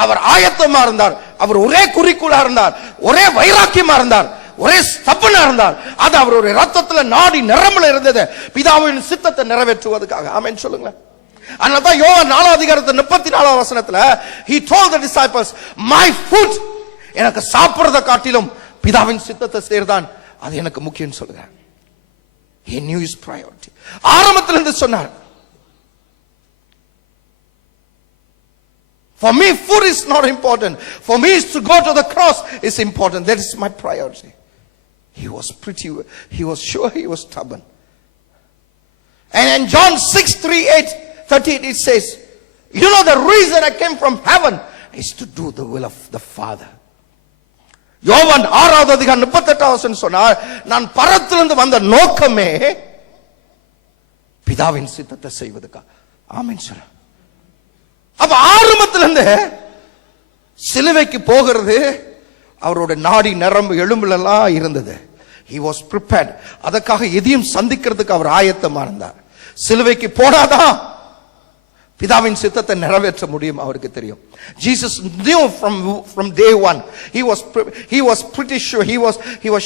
அவர் ஆயத்தமா இருந்தார். அவர் ஒரே குறிக்கோளா இருந்தார், ஒரே வைராக்கியமா இருந்தார், ஒரே ஸ்தப்பனா இருந்தார். அது அவருடைய ரத்தத்துல நாடி நரம்புல இருந்தது, பிதாவின் சித்தத்தை நிறைவேற்றுவதற்காக. ஆமென் சொல்லுங்க. அதனாலதான் யோவான் 4:34 he told the disciples, my food, எனக்கு சாப்பிடுறத காட்டிலும் பிதாவின் சித்தத்தை செய்யறதான் அது எனக்கு முக்கியம் சொல்லுங்க. he knew his priority. ஆரம்பத்துல இருந்து சொன்னார், for me food is not important, for me is to go to the cross is important. That is my priority. He was sure, he was stubborn. And in John 6:38 it says, you know the reason I came from heaven is to do the will of the Father. யோவான் 6:38 சொன்னார், நான் பரத்திலிருந்து வந்த நோக்கமே பிதாவின் சித்தத்தை செய்வதற்காக. ஆமென் சொல்ல. அப்ப ஆரம்பத்திலிருந்து சிலுவைக்கு போகிறது அவருடைய நாடி நரம்பு எலும்புல எல்லாம் இருந்தது. he was prepared. அதற்காக எதையும் சந்திக்கிறதுக்கு அவர் ஆயத்தமா இருந்தார். சிலுவைக்கு போனாதான் பிதாவின் சித்தத்தை நிறைவேற்ற முடியும் அவருக்கு தெரியும். Jesus knew from day one. He was pretty sure. He was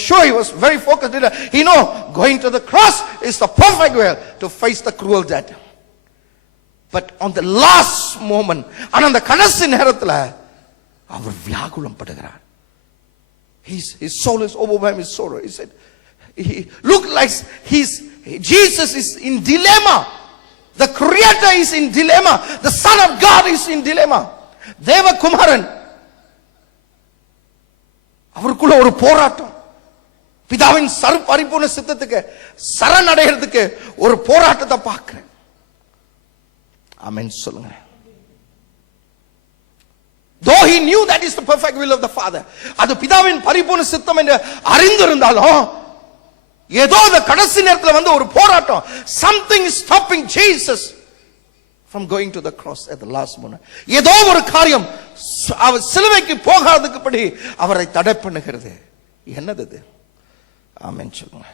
sure. He was very focused. He know going to the cross is the perfect way to face the cruel death. But on the last moment, அந்த கடைசி நேரத்துல அவர் வியாகுலம் படுகிறார். His soul is overwhelmed with sorrow. He said, he looked like Jesus is in dilemma. The creator is in dilemma. The son of God is in dilemma. தேவகுமாரன் அவருக்குள்ள ஒரு போராட்டம், பிதாவின் பரிபூர்ண சித்தத்துக்கு சரணடைகிறதுக்கு ஒரு போராட்டத்தை பார்க்கிறேன். ஆமென் சொல்லுங்க. Though he knew that is the perfect will of the Father, அது பிதாவின் பரிபூர்ண சித்தம் என்று அறிந்திருந்தாலும் ஏதோ அந்த கடைசி நேரத்தில் வந்து ஒரு போராட்டம். something is stopping Jesus from going to the cross at the last moment. ஏதோ ஒரு காரியம் அவர் சிலுவைக்கு போகாததுக்குபடி அவரை தடை பண்ணுகிறது. என்னது அது? ஆமென் சொல்லுங்க.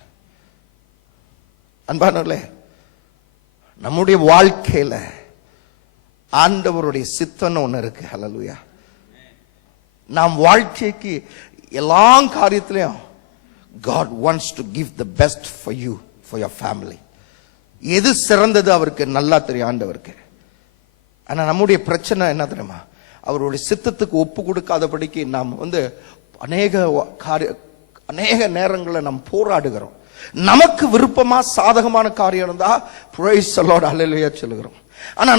அன்பானவர்களே, நம்முடைய வாழ்க்கையில ஆண்டவருடைய சித்தம் ஒண்ணு இருக்கு. ஹல்லேலூயா. நாம் வாழ்க்கைக்கு எல்லா காரியத்திலையும் God wants to give the best for you, for your family. எது சிறந்தது அவருக்கு நல்லா தெரியும் ஆண்டவருக்கு. ஆனா நம்முடைய பிரச்சனை என்ன தெரியுமா? அவருடைய சித்தத்துக்கு ஒப்பு கொடுக்காதபடிக்கு நாம் வந்து அநேக நேரங்களில் நாம் போராடுகிறோம். நமக்கு விருப்பமா சாதகமான காரியம் இருந்தா praise the Lord, ஹல்லேலூயா சொல்லுகிறோம். ஆனா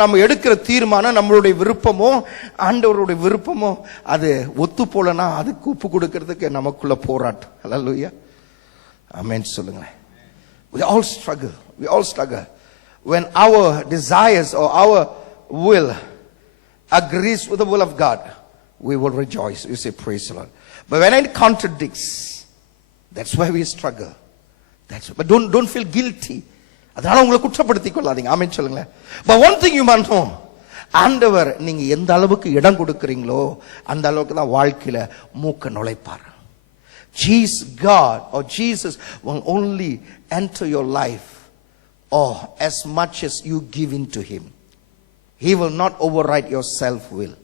நம்ம எடுக்கிற தீர்மானம் நம்மளுடைய விருப்பமோ ஆண்டவருடைய விருப்பமோ அது ஒத்து போலனா அதுக்கு ஒப்பு கொடுக்கிறதுக்கு நமக்குள்ள போராட்டம். ஹல்லேலூயா. ஆமென் சொல்லுங்க. We all struggle when our desires or our will agrees with the will of God. We will rejoice. You say praise the Lord. But when it contradicts, that's why we struggle. But don't feel guilty. அதனால உங்களை குற்றப்படுத்திக் கொள்ளாதீங்க. ஆமென் சொல்லுங்க. But one thing you must know, ஆண்டவர் நீங்க எந்த அளவுக்கு இடம் கொடுக்கறீங்களோ அந்த அளவுக்கு தான் வாழ்க்கையில மூக்க நுழைப்பார். Jesus will only enter your life or as much as you give into him. He will not override your self will.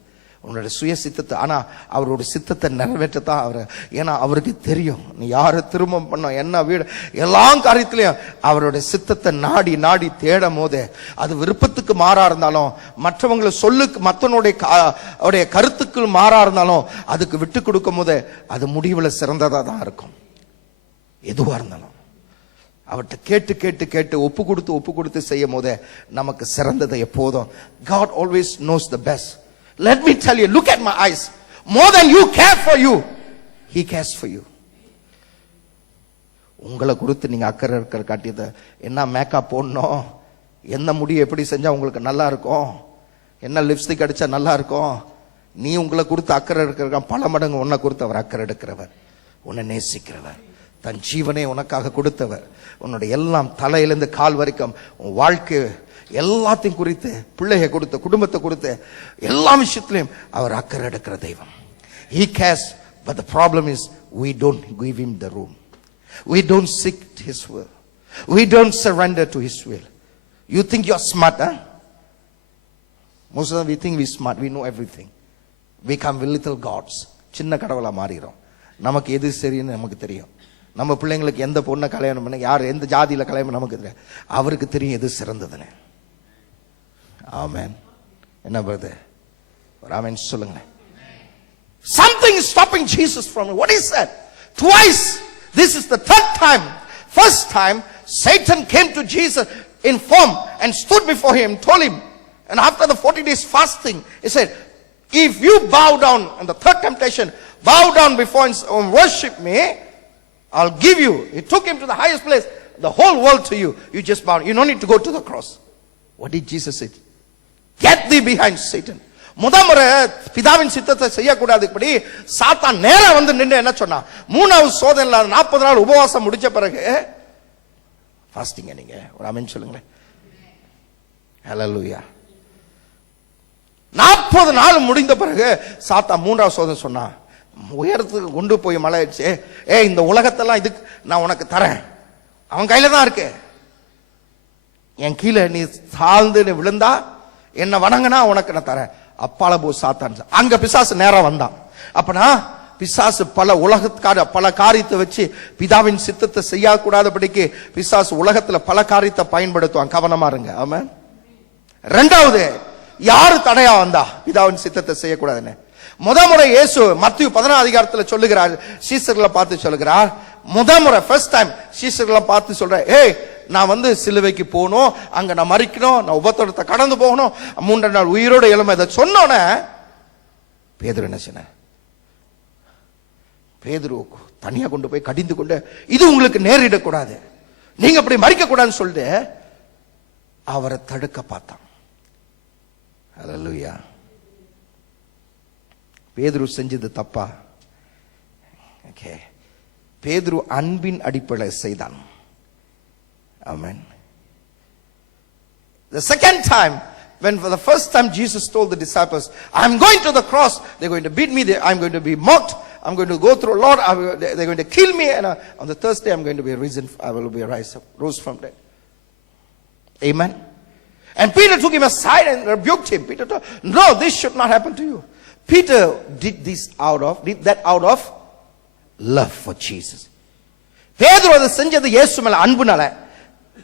உன்னோட சுய சித்தத்தை, ஆனா அவருடைய சித்தத்தை நிறைவேற்றத்தான் அவர். ஏன்னா அவருக்கு தெரியும் நீ யாரை திருமணம் பண்ண என்ன வீடு எல்லா காரியத்திலையும் அவருடைய சித்தத்தை நாடி நாடி தேடும் போது அது விருப்பத்துக்கு மாறா இருந்தாலும் மற்றவங்களை சொல்லுக்கு மற்றவனுடைய கருத்துக்கு மாறா இருந்தாலும் அதுக்கு விட்டு கொடுக்கும் போது அது முடிவில் சிறந்ததா தான் இருக்கும். எதுவா இருந்தாலும் அவர்கிட்ட கேட்டு கேட்டு கேட்டு ஒப்பு கொடுத்து செய்யும் போது நமக்கு சிறந்ததை எப்போதும். God always knows the best. Let me tell you, look at my eyes. More than you care for you, he cares for you. உங்களை குறித்து நீங்க அக்கறை இருக்கிற காட்டியது என்ன மேக்கப் போடணும், என்ன முடி எப்படி செஞ்சா உங்களுக்கு நல்லா இருக்கும், என்ன லிப்ஸ்டிக் அடிச்சா நல்லா இருக்கும், நீ உங்களை குறித்து அக்கறை இருக்கிற பல மடங்கு உன்னை குறித்து அவர் அக்கறை எடுக்கிறவர், உன்னை நேசிக்கிறவர், தன் ஜீவனை உனக்காக கொடுத்தவர், உன்னுடைய எல்லாம் தலையிலிருந்து கால் வரைக்கும் உன் வாழ்க்கை எல்லாத்தையும் குறித்து பிள்ளையை கொடுத்து குடும்பத்தை கொடுத்து எல்லா விஷயத்திலையும் அவர் அக்கறை எடுக்கிற தெய்வம். He cares But the problem is, we don't give him the room. We don't seek his will. We don't surrender to his will. You think you're smart, huh? Most of them, we think we're smart. We know everything. We become little gods. சின்ன கடவுளா மாறிடும். நமக்கு எது சரின்னு நமக்கு தெரியும். நம்ம பிள்ளைங்களுக்கு எந்த பொண்ணை கல்யாணம் பண்ண, யார் எந்த ஜாதியில கல்யாணம் நமக்கு தெரியும். அவருக்கு தெரியும் எது சிறந்ததுன்னு. ஆமென். என்ன பிரதர்? ஒரு ஆமென் சொல்லுங்க. Something is stopping Jesus from it. What is that? Twice. This is the third time. First time, Satan came to Jesus in form and stood before him, told him, and after the 40 days fasting, he said, if you bow down, and the third temptation, bow down before and worship me, I'll give you. He took him to the highest place, the whole world to you. You just bow. You don't need to go to the cross. What did Jesus say? Get thee behind, Satan. முதமுறை பிதாவின் சித்தத்தை செய்யக்கூடாதுபடி சாத்தான் நேரா வந்து நின்று என்ன சொன்னா, மூணாவது சோதனையில 40 நாள் உபவாசம் முடிச்ச பிறகு ஃபாஸ்டிங். நீங்க ஒரு ஆமென் சொல்லுங்களேன். ஹல்லேலூயா. 40 நாள் முடிந்த பிறகு சாத்தான் மூன்றாவது சோதனை சொன்னா, உயரத்துக்கு கொண்டு போய் மலை அடிச்சு, இந்த உலகத்தெல்லாம் இதுக்கு நான் உனக்கு தரேன், அவன் கையில தான் இருக்கு, என் கீழே நீ தாழ்ந்து விழுந்தா என்ன வணங்கினா உனக்கு நான் தரேன். அப்பால போ சாத்தான். அங்க பிசாசு நேரா வந்தான். அப்பனா பிசாசு பல உலகத்துக்கார பல காரியத்தை வச்சு பிதாவின் சித்தத்தை செய்யக்கூடாதபடிக்கு பிசாசு உலகத்துல பல காரியத்தை பயன்படுத்துவான். கவனமா இருங்க. ஆமென். ரெண்டாவது, யாரு தடையா வந்தா பிதாவின் சித்தத்தை செய்யக்கூடாதுன்னு? முதமுறை இயேசு மத்தேயு 14 அதிகாரத்துல சொல்லுகிறார், சீசர்களை பார்த்து சொல்லுகிறார். முதமுறை ஃபர்ஸ்ட் டைம் சீசர்களை பார்த்து சொல்ற, நான் வந்து சிலுவைக்கு போகணும், அங்க நான் மரிக்கணும், நான் உபத்திரத்தை கடந்து போகணும், 3 நாள் உயிரோட எழுமை. இதை சொன்னோன்னே பேதுரு என்ன சொன்ன? பேதுரு தனியா கொண்டு போய் கடிந்து கொண்டு, இது உங்களுக்கு நேரிடக்கூடாது, நீங்க அப்படி மரிக்க கூடாதுன்னு சொல்லிட்டு அவரை தடுக்க பார்த்தான். ஹல்லேலூயா. பேதுரு செஞ்சது தப்பா? ஓகே. பேதுரு அன்பின் அடிப்படையில் செய்தான். Amen. The second time, when for the first time Jesus told the disciples, I'm going to the cross, they're going to beat me, I'm going to be mocked, I'm going to go through, Lord, they're going to kill me, and on the Thursday I'm going to be risen, I will be rose from dead. Amen. And Peter took him aside and rebuked him. Peter told, no, this should not happen to you. Peter did that out of love for Jesus. பேதுரு அதை செஞ்சது இயேசு மேல அன்புனால.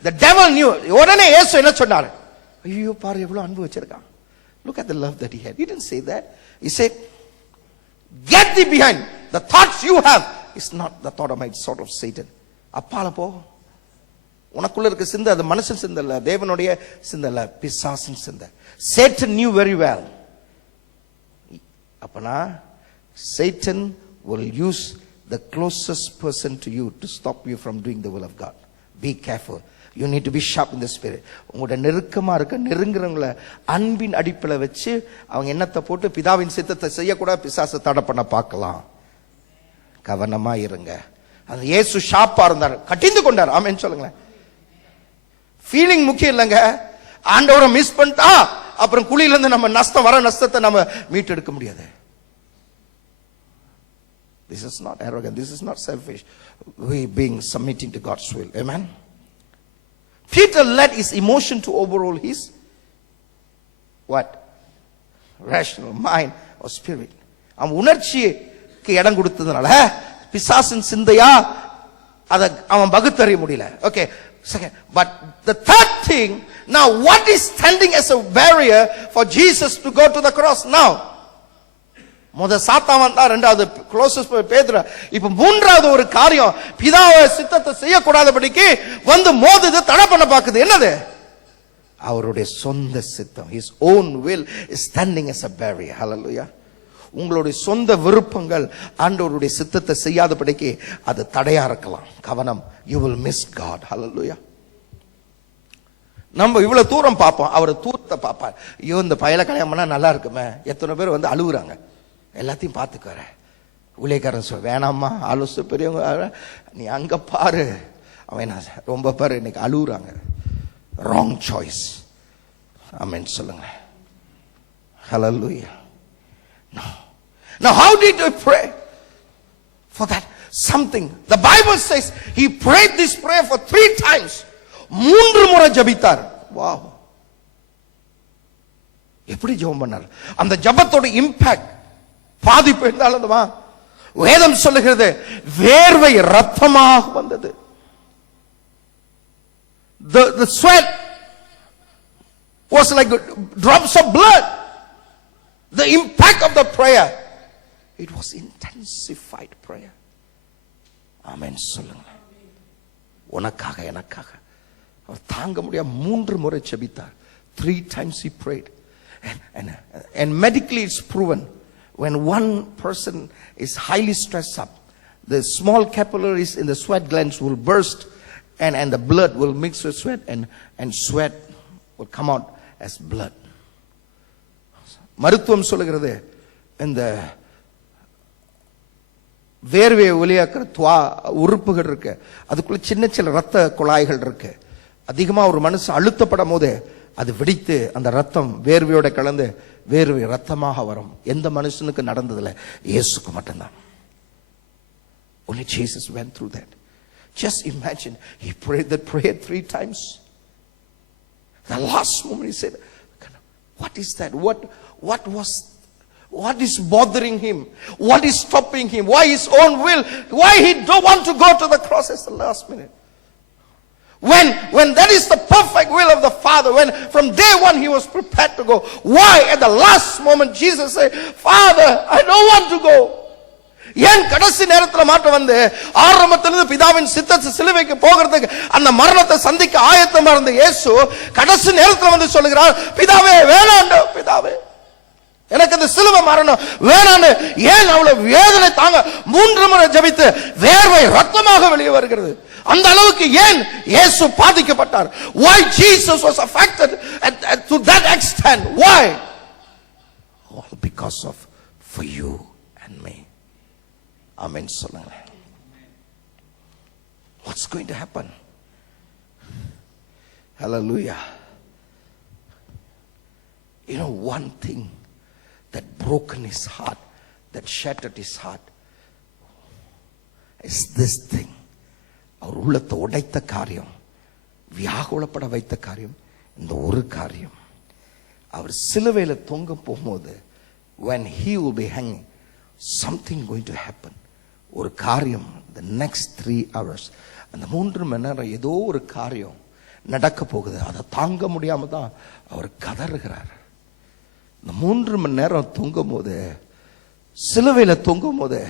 The devil knew. உடனே இயேசு என்ன சொன்னார்? ஐயோ பாரு எவ்வளவு அன்பு வச்சிருக்கான். Look at the love that he had. He didn't say that. He said, get thee behind. The thoughts you have is not the thought of my sort of Satan. அப்பால போ. உனக்குள்ள இருக்க சிந்தை அது மனுஷன் சிந்தை இல்ல, தேவனுடைய சிந்தை இல்ல, பிசாசின் சிந்தை. Satan knew very well. அப்பனா Satan will use the closest person to you to stop you from doing the will of God. Be careful. You need to be sharp in the spirit. உங்களோட நெருக்கமா இருக்க நெருங்குறவங்கள அன்பின் அடிப்படையில வச்சு அவங்க எண்ணத்தை போட்டு பிதாவின் சித்தத்தை செய்யக்கூடாது, பிசாசு தடை பண்ண பார்க்கலாம். கவனமா இருங்க. அந்த இயேசு ஷாப்பா இருந்தார், கட்டிந்து கொண்டார். ஆமென் சொல்லுங்களேன். ஃபீலிங் முக்கியம் இல்லைங்க. ஆண்டவரை மிஸ் பண்ணிட்டா அப்புறம் குழியில இருந்து நம்ம நஷ்டத்தை நம்ம மீட்டெடுக்க முடியாது. This is not arrogant. This is not selfish. We being submitting to God's will. Amen. Peter let his emotion to overrule his what? Rational mind or spirit. அவன் உணர்ச்சிக்கு இடம் கொடுத்ததுனால பிசாசின் சிந்தையா அதை அவன் பகுத்தறிய முடியல. Okay. Second, but the third thing, now what is standing as a barrier for Jesus to go to the cross now? முத சாத்தான் வந்தா, ரெண்டாவது க்ளோசஸ்ட் பேதுரு, இப்ப மூன்றாவது ஒரு காரியம் பிதாவை சித்தத்தை செய்யக்கூடாதபடிக்கு வந்து மோதுது, தடை பண்ண பாக்குது. என்னது? அவருடைய சொந்த சித்தம். His own will is standing as a barrier. Hallelujah. உங்களுடைய சொந்த விருப்பங்கள் ஆண்டவருடைய சித்தத்தை செய்யாதபடிக்கு அது தடையா இருக்கலாம். கவனம். You will miss God. Hallelujah. நம்ம இவ்வளவு தூரம் பார்ப்போம், அவர் தூரத்தை பார்ப்பார். ஐயோ இந்த பயல கல்யாணம் பண்ணா நல்லா இருக்குமே. எத்தனை பேர் வந்து அழுகுறாங்க. எல்லாத்தையும் பார்த்துக்கார ஊழியக்காரன் சொல்ல வேணாமா, ஆலோசனை பெரியவங்க, நீ அங்க பாரு. அவன் ரொம்ப பேர் இன்னைக்கு அழுகுறாங்க. Wrong choice. ஆமென் சொல்லுங்க. Hallelujah. Now how did we pray? for that something. The Bible says he prayed this prayer for 3 times. 3 முறை ஜெபித்தார். Wow. எப்படி ஜெபம் பண்ணார்? அந்த ஜெபத்தோட இம்பாக்ட் பாதிப்பு இருந்தாலுமா வேதம் சொல்லுகிறது வேர்வை ரத்தமாக வந்தது. The sweat was like drops of blood. The impact of the prayer, it was intensified prayer. Amen சொல்லுங்க. உனக்காக எனக்காக அவர் தாங்க முடியாம 3 முறை ஜெபித்தார். 3 times he prayed. And medically it's proven when one person is highly stressed up, the small capillaries in the sweat glands will burst and the blood will mix with sweat and sweat will come out as blood. மருத்துவம் சொல்லுகிறது இந்த வேர்வையை வெளியாக்குற உறுப்புகள் இருக்கு, அதுக்குள்ள சின்ன சின்ன ரத்த குழாய்கள் இருக்கு. அதிகமா ஒரு மனுஷன் அழுத்தப்படும் போது அது வெடித்து அந்த ரத்தம் வேர்வையோட கலந்து வேர்வை ரத்தமாக வரும். எந்த மனுஷனுக்கு நடந்ததில்ல, இயேசுக்கு மட்டும்தான். Only Jesus went through that. Just imagine, he prayed that prayer 3 times. The last moment he said, what is that? What is bothering him? What is stopping him? Why his own will? Why he don't want to go to the cross at the last minute? When that is the perfect will of the Father, when from day one he was prepared to go, why at the last moment Jesus said, Father, I don't want to go. ஏன் கடைசி நேரத்தில் மாற்ற வந்து ஆரம்பத்திலிருந்து பிதாவின் சித்தத்தை சிலுவைக்கு போகிறதுக்கு அந்த மரணத்தை சந்திக்க ஆயத்தமா இருந்த இயேசு கடைசி நேரத்தில் வந்து சொல்லுகிறார், பிதாவே வேணாம், பிதாவே எனக்கு அந்த சிலுவை மரணம் வேணான்னு. ஏன் அவ்வளவு வேதனை தாங்க 3 முறை ஜெபித்து வேர்வை ரத்தமாக வெளியே வருகிறது. அந்த அளவுக்கு ஏன் இயேசு பாதிக்கப்பட்டார்? Why Jesus was affected to that extent? Why? All because of for you and me. Amen சொல்லுங்க. What's going to happen? Hallelujah. You know, one thing that broken his heart, that shattered his heart, is this thing. அவர் உள்ளத்தை உடைத்த காரியம், வியாகுலப்பட வைத்த காரியம் இந்த ஒரு காரியம். அவர் சிலுவையில தொங்க போகும்போது, when he will be hanging, something going to happen. ஒரு காரியம், the next 3 hours, அந்த 3 மணி நேரம் ஏதோ ஒரு காரியம் நடக்க போகுது. அதை தாங்க முடியாம தான் அவர் கதறுகிறார். இந்த 3 மணி நேரம் தொங்கும் போது, சிலுவையில தொங்கும் போது,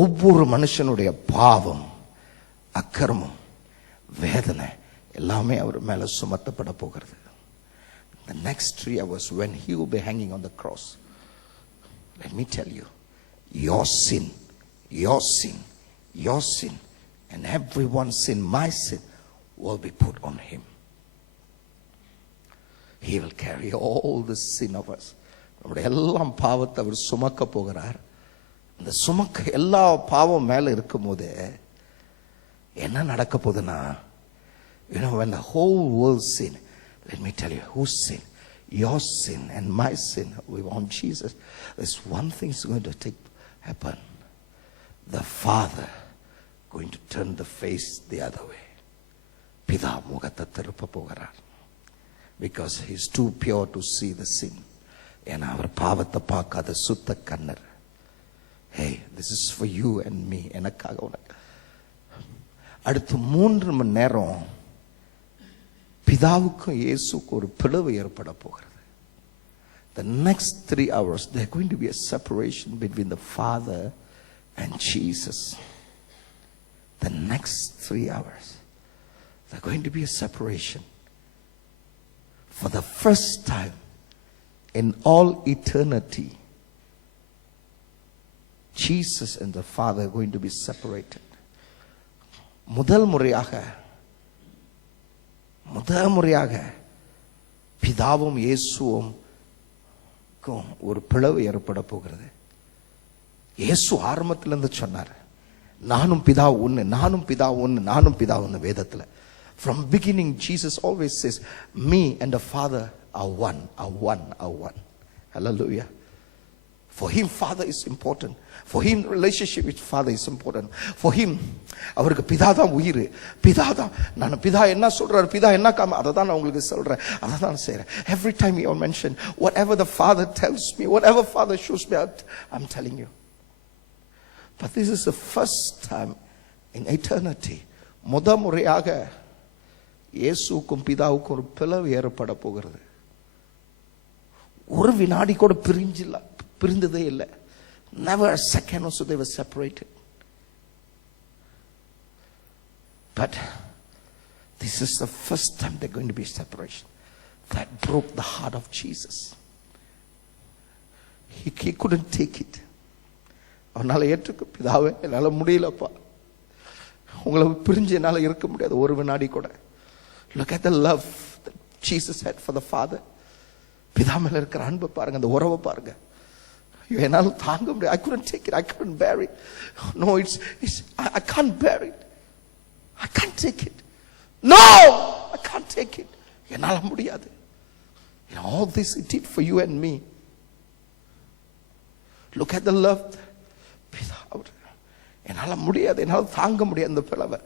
ஒவ்வொரு மனுஷனுடைய பாவம், அக்கிரமம், வேதனை எல்லாமே அவர் மேல சுமத்தப்பட போகிறது. The next 3 hours when he will be hanging on the cross, let me tell you, your sin, and everyone's sin, my sin, will be put on him. He will carry all the sin of us. நம்முடைய எல்லாம் பாவத்தை அவர் சுமக்க போகிறார். அந்த சுமக்க எல்லா பாவம் மேல இருக்கும்போது என்ன நடக்க போகுதுன்னா, you know, when the whole world sin, let me tell you, whose sin? Your sin and my sin. We want Jesus. There's one thing is going to happen. The Father going to turn the face the other way. பிதா முகத்தை திருப்ப போகிறார். Because he's too pure to see the sin. ஏன்னா அவர் பாவத்தை பார்க்காத சுத்த கண்ணர். Hey, this is for you and me. எனக்காக உனக்கு. அடுத்து 3 மணி நேரம் பிதாவுக்கும் இயேசுக்கும் ஒரு பிளவு ஏற்பட போகிறது. The next 3 hours there going to be a separation between the Father and Jesus. The next 3 hours there's going to be a separation. For the first time in all eternity, Jesus and the Father are going to be separated. முதல் முறையாக பிதாவும் இயேசுவும் ஒரு பிளவு ஏற்பட போகிறது. இயேசு ஆரம்பத்திலிருந்து சொன்னார், நானும் பிதா ஒன்னு வேதத்துல. From beginning Jesus always says, me and the Father are one. Hallelujah. For him, Father is important. For him, relationship with Father is important. For him, அவருக்கு பிதா தான் உயிர். பிதா தான். நான் பிதா என்ன சொல்றாரு, பிதா என்ன காம, அதை தான் நான் உங்களுக்கு சொல்றேன், அதை தான் செய்றேன். Every time you mention, whatever the Father tells me, whatever Father shows me, I'm telling you. But this is the first time in eternity, முறையாக இயேசுக்கும் பிதாவுக்கும் ஒரு பிளவு ஏற்பட போகிறது. ஒரு வினாடி கூட பிரிந்ததே இல்லை. Never a second also they were separated. But this is the first time they're going to be separation. That broke the heart of Jesus. He couldn't take it. அவனால ஏற்றுக்க, பிதாவே என்னால முடியலப்பா, உங்களை பிரிஞ்சு என்னால இருக்க முடியாது ஒரு வினாடி கூட. Look at the love that Jesus had for the Father. பிதா மேல இருக்கிற அன்பை பாருங்க, அந்த உறவை பாருங்க. என்னால தாங்க முடியாது. I couldn't take it. I couldn't bear it. No, I can't bear it. I can't take it. No, I can't take it. என்னால முடியாது. All this he did for you and me. Look at the love. என்னால முடியாது, என்னால தாங்க முடியாது இந்த பிளவை,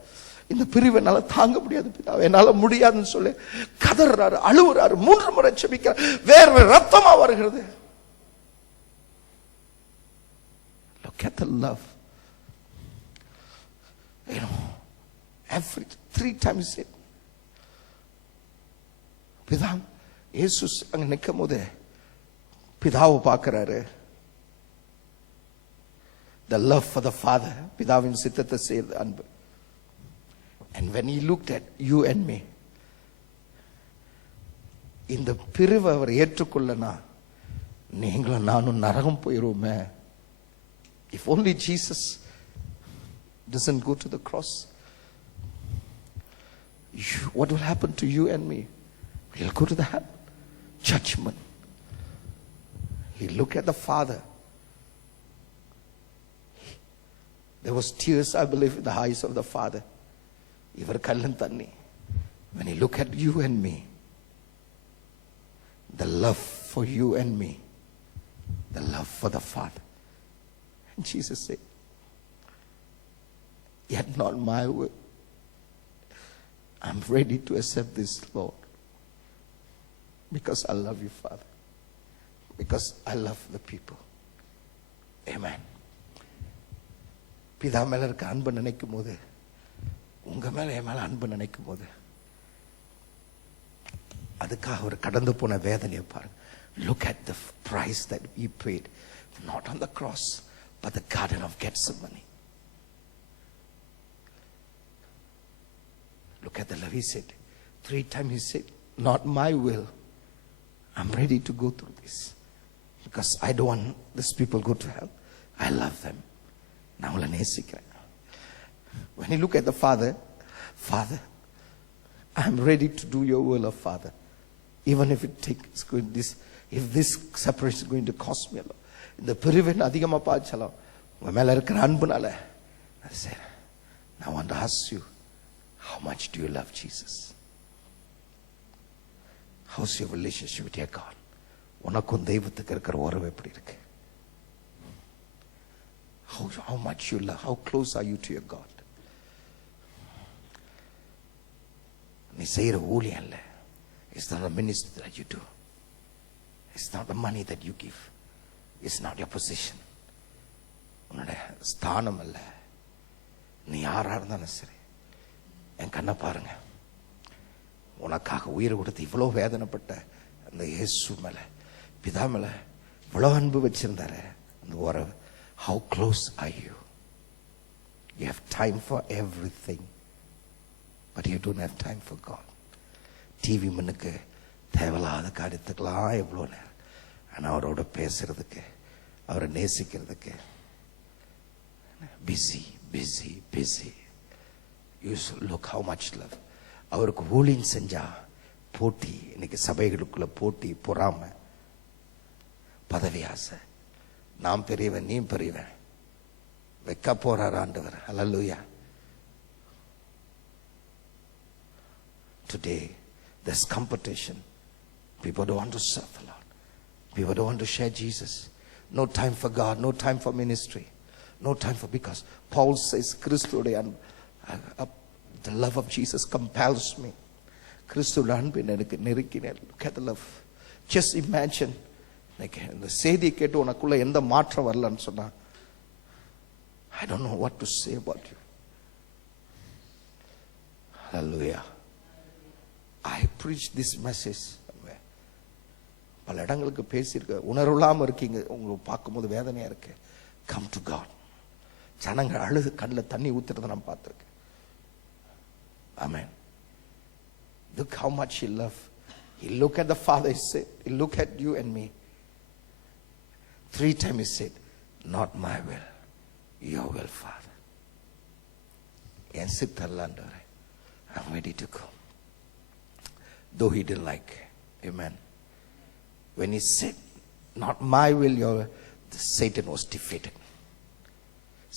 இந்த பிரிவை என்னால தாங்க முடியாது பிதாவே, என்னால முடியாதுன்னு சொல்லி கதறாரு, அழுவுறாரு, 3 முறை செபிக்கிறார், வேர்வை ரத்தமா வருகிறது. Look at the love. Every 3 times it. பிதா இயேசு அங்க நிற்கும் போது பிதாவை பார்க்கிறாரு. The love for the Father, பிதாவின் சித்தத்தை செய்யறது அன்பு. And when he looked at you and me, இந்த பிரிவை அவர் ஏற்றுக்கொள்ளனா நீங்களும் நானும் நரகம் போயிருவோமே. If only Jesus doesn't go to the cross, what will happen to you and me? We'll go to the judgment. He looked at the Father. There was tears, I believe, in the eyes of the Father. இவர் கல்லன் தண்ணி. When he looked at you and me, the love for you and me, the love for the Father. And Jesus said, yet not my will. I'm ready to accept this, Lord, because I love you, Father, because I love the people. Amen. பிதா மேல இருக்க அன்பு நினைக்கும் போது, உங்க மேல என் மேல அன்பு நினைக்கும் போது, அதுக்காக அவர் கடந்து போன வேதனையை பாருங்க. Look at the price that he paid, not on the cross, but the Garden of Gethsemane. Look at the love. He said 3 times, he said, not my will. I'm ready to go through this because I don't want these people go to hell. I love them. நான் உங்களை நேசிக்கிறேன். When you look at the Father, Father, I'm ready to do your will of Father, even if it takes this, if this separation is going to cost me a lot. இந்த பிரிவின் அதிகமா பாய்ச்சலாம் உங்க மேல இருக்கிற அன்புனால. I said, I want to ask you, how much do you love Jesus? How's your relationship with your God? உனக்கும் தெய்வத்துக்கு இருக்கிற உறவு எப்படி இருக்கு? How much you love, how close are you to your God? நீ செய்யற ஊழியம் இல்ல. It's not the ministry that you do. It's not the money that you give. It's not your position. உன்னோட ஸ்தானம் அல்ல. நீ யாரா இருந்தாலும் சரி, என் கண்ணை பாருங்க. உனக்காக உயிர் கொடுத்து இவ்வளவு வேதனைப்பட்ட அந்த இயேசு மேல, பிதா மேல இவ்வளவு அன்பு வச்சிருந்தாரு. அந்த உறவு, how close are you? You have time for everything, but you don't have time for God. TV முன்னுக்கு தேவையில்லாத காரியத்துக்கெல்லாம் எவ்வளோ நேரம். ஆனால் அவரோட பேசுறதுக்கு, அவரை நேசிக்கிறதுக்கு busy busy busy. You look how much love. அவருக்கு ஊழியம் செஞ்சா போட்டி. இன்னைக்கு சபைகளுக்குள்ள போட்டி, பொறாமை, பதவி ஆசை. நாம் பெரியவன், நீ பெரியவன். வைக்க போறார் ஆண்டவர். ஹல்லேலூயா. Today there's competition. People don't want to serve the Lord. People don't want to share Jesus. No time for God, no time for ministry, no time for, because Paul says, கிறிஸ்துவுடைய the love of Jesus compels me. கிறிஸ்துவுடைய அன்பு எனக்கு நெருக்கினேன். Look at the love. Just imagine, இந்த செய்தியை கேட்டு உனக்குள்ள எந்த மாற்றம் வரலன்னு சொன்னா, I don't know what to say about you. Hallelujah. I preached this message. பல இடங்களுக்கு பேசியிருக்க, உணர்வுலாம இருக்கீங்க, உங்களுக்கு பார்க்கும்போது வேதனையா இருக்கு. Come to God. ஜனங்கள் அழுது கண்ணில் தண்ணி ஊத்துறதை நான் பார்த்திருக்கேன். Amen. Look how much he loved. He looked at the Father, he said, he looked at you and me. 3 times he said, not my will, your will, Father. என் சித்தல்ல ஆண்டவரே, I'm ready to go. Though he didn't like. Amen. When he said, not my will, your will, Satan was defeated.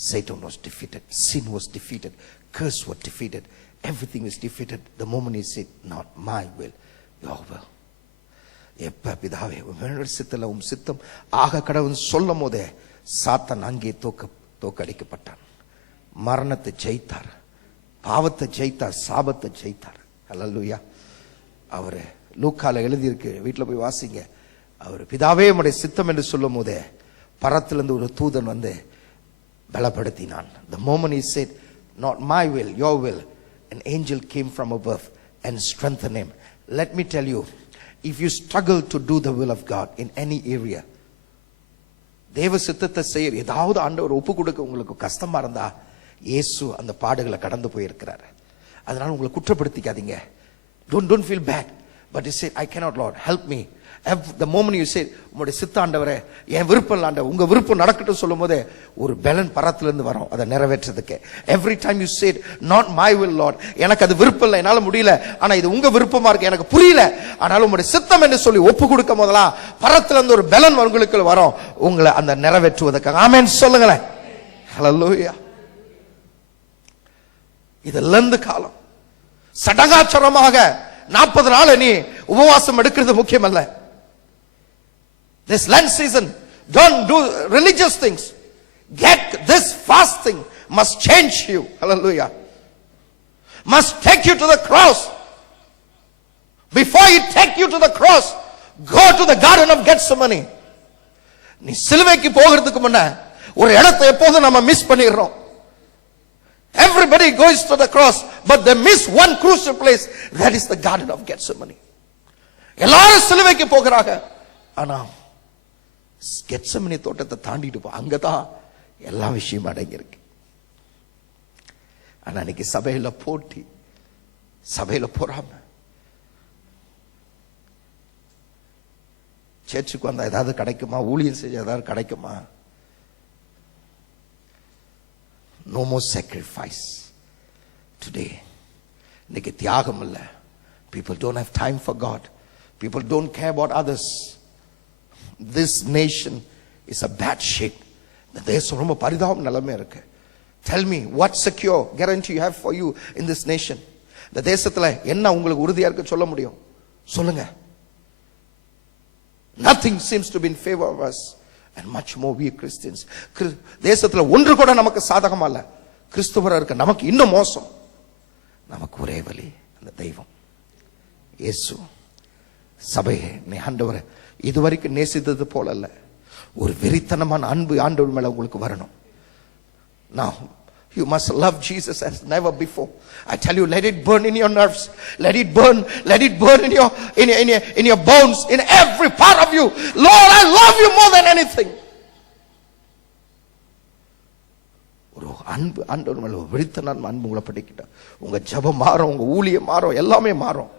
Satan was defeated. Sin was defeated. Curse was defeated. Everything was defeated the moment he said, not my will, your will. எப்ப பிதாவே உம்முடைய சித்தல சித்தம் ஆக கடவுள் சொல்லும் போதே சாத்தான் அங்கே தோக்கடிக்கப்பட்டான். மரணத்தை ஜெயித்தார், பாவத்தை ஜெயித்தார், சாபத்தை ஜெயித்தார். அல்லேலூயா. அவர் லூக்கால எழுதியிருக்கு, வீட்டில் போய் வாசிங்க. அவர் பிதாவே உம்முடைய சித்தம் என்று சொல்லும் போதே பரத்திலிருந்து ஒரு தூதன் வந்து பலப்படுத்தினான். The moment he said, not my will, your will, an angel came from above and strengthened him. Let me tell you, if you struggle to do the will of God in any area, தேவ சித்தத்தை செய்ய ஏதாவது ஆண்டவர் ஒப்பு கொடுக்க உங்களுக்கு கஷ்டமா இருந்தா, இயேசு அந்த பாடுகளை கடந்து போயிருக்கிறார். அதனால உங்களை குற்றப்படுத்திக்காதீங்க. Don't feel bad. But he said, I cannot, Lord, help me. The moment you say, உங்களுடைய சித்த ஆண்டவரே, என் விருப்பம் ஆண்டவர், உங்க விருப்பம் நடக்கட்டும் சொல்லும் போதே ஒரு பலன் பரத்திலிருந்து வரும் அதை நிறைவேற்றதுக்கு. Every time you said, not my will, Lord, எனக்கு அது விருப்பம் இல்லை, என்னால முடியல, ஆனா இது உங்க விருப்பமா இருக்கு, எனக்கு புரியல, ஆனாலும் உங்களுடைய சித்தம் என்று சொல்லி ஒப்பு கொடுக்க முதலாம் பரத்திலிருந்து ஒரு பலன் உங்களுக்கு வரும், உங்களை அந்த நிறைவேற்றுவதற்காக. ஆமென் சொல்லுங்களேன். ஹல்லேலூயா. இது லந்து காலம். சடங்காச்சரமாக 40 நாள் நீ உபவாசம் எடுக்கிறது முக்கியம் அல்ல. This Lent season, don't do religious things. Get this fasting must change you. Hallelujah. Must take you to the cross. Before you take you to the cross, go to the Garden of Gethsemane. நீ சிலுவைக்கு போகிறதுக்கு முன்ன ஒரு இடத்தை எப்போதும் நம்ம miss பண்ணிடுறோம். Everybody goes to the cross, but they miss one crucial place. That is the Garden of Gethsemane. எல்லாரும் சிலுவைக்கு போகிறாங்க, ஆனா கெத்செமனே தோட்டத்தை தாண்டிட்டு போ, அங்கதான் எல்லா விஷயம் அடங்கி இருக்கு. ஆனா இன்னைக்கு சபையில போட்டி, சபையில பொறாம. சர்ச்சுக்கு வந்தா ஏதாவது கிடைக்குமா, ஊழியம் செஞ்ச ஏதாவது கிடைக்குமா? No more sacrifice today. இன்னைக்கு தியாகம் இல்ல. People don't have time for God. People don't care about others. This nation is a bad shape. இந்த தேசம் ரொம்ப பரிதாபம் நிலைமை இருக்கு. Tell me what secure guarantee you have for you in this nation. இந்த தேசத்துல என்ன உங்களுக்கு உறுதியா இருக்கு சொல்ல முடியும்? சொல்லுங்க. Nothing seems to be in favor of us. And much more we Christians. தேசத்துல ஒன்று கூட நமக்கு சாதகமா இல்ல. கிறிஸ்துவரா இருக்க நமக்கு இன்னும் மோசம். நமக்கு ஒரே வழி அந்த தெய்வம் இயேசு. சபையே, நீ ஆண்டவரை இதுவரைக்கும் நேசித்தது போல அல்ல, ஒரு வெறித்தனமான அன்பு ஆண்டவர் மேல உங்களுக்கு வரணும். Now you must love Jesus as never before. I tell you, let it burn in your nerves, let it burn in your bones, in every part of you. Lord, I love you more than anything. ஒரு அன்பு ஆண்டவர் மேல வெறித்தனமான அன்பு உங்களை படிக்கிட்ட உங்க ஜெபம் மாறும், உங்க ஊழியம் மாறும், எல்லாமே மாறும்.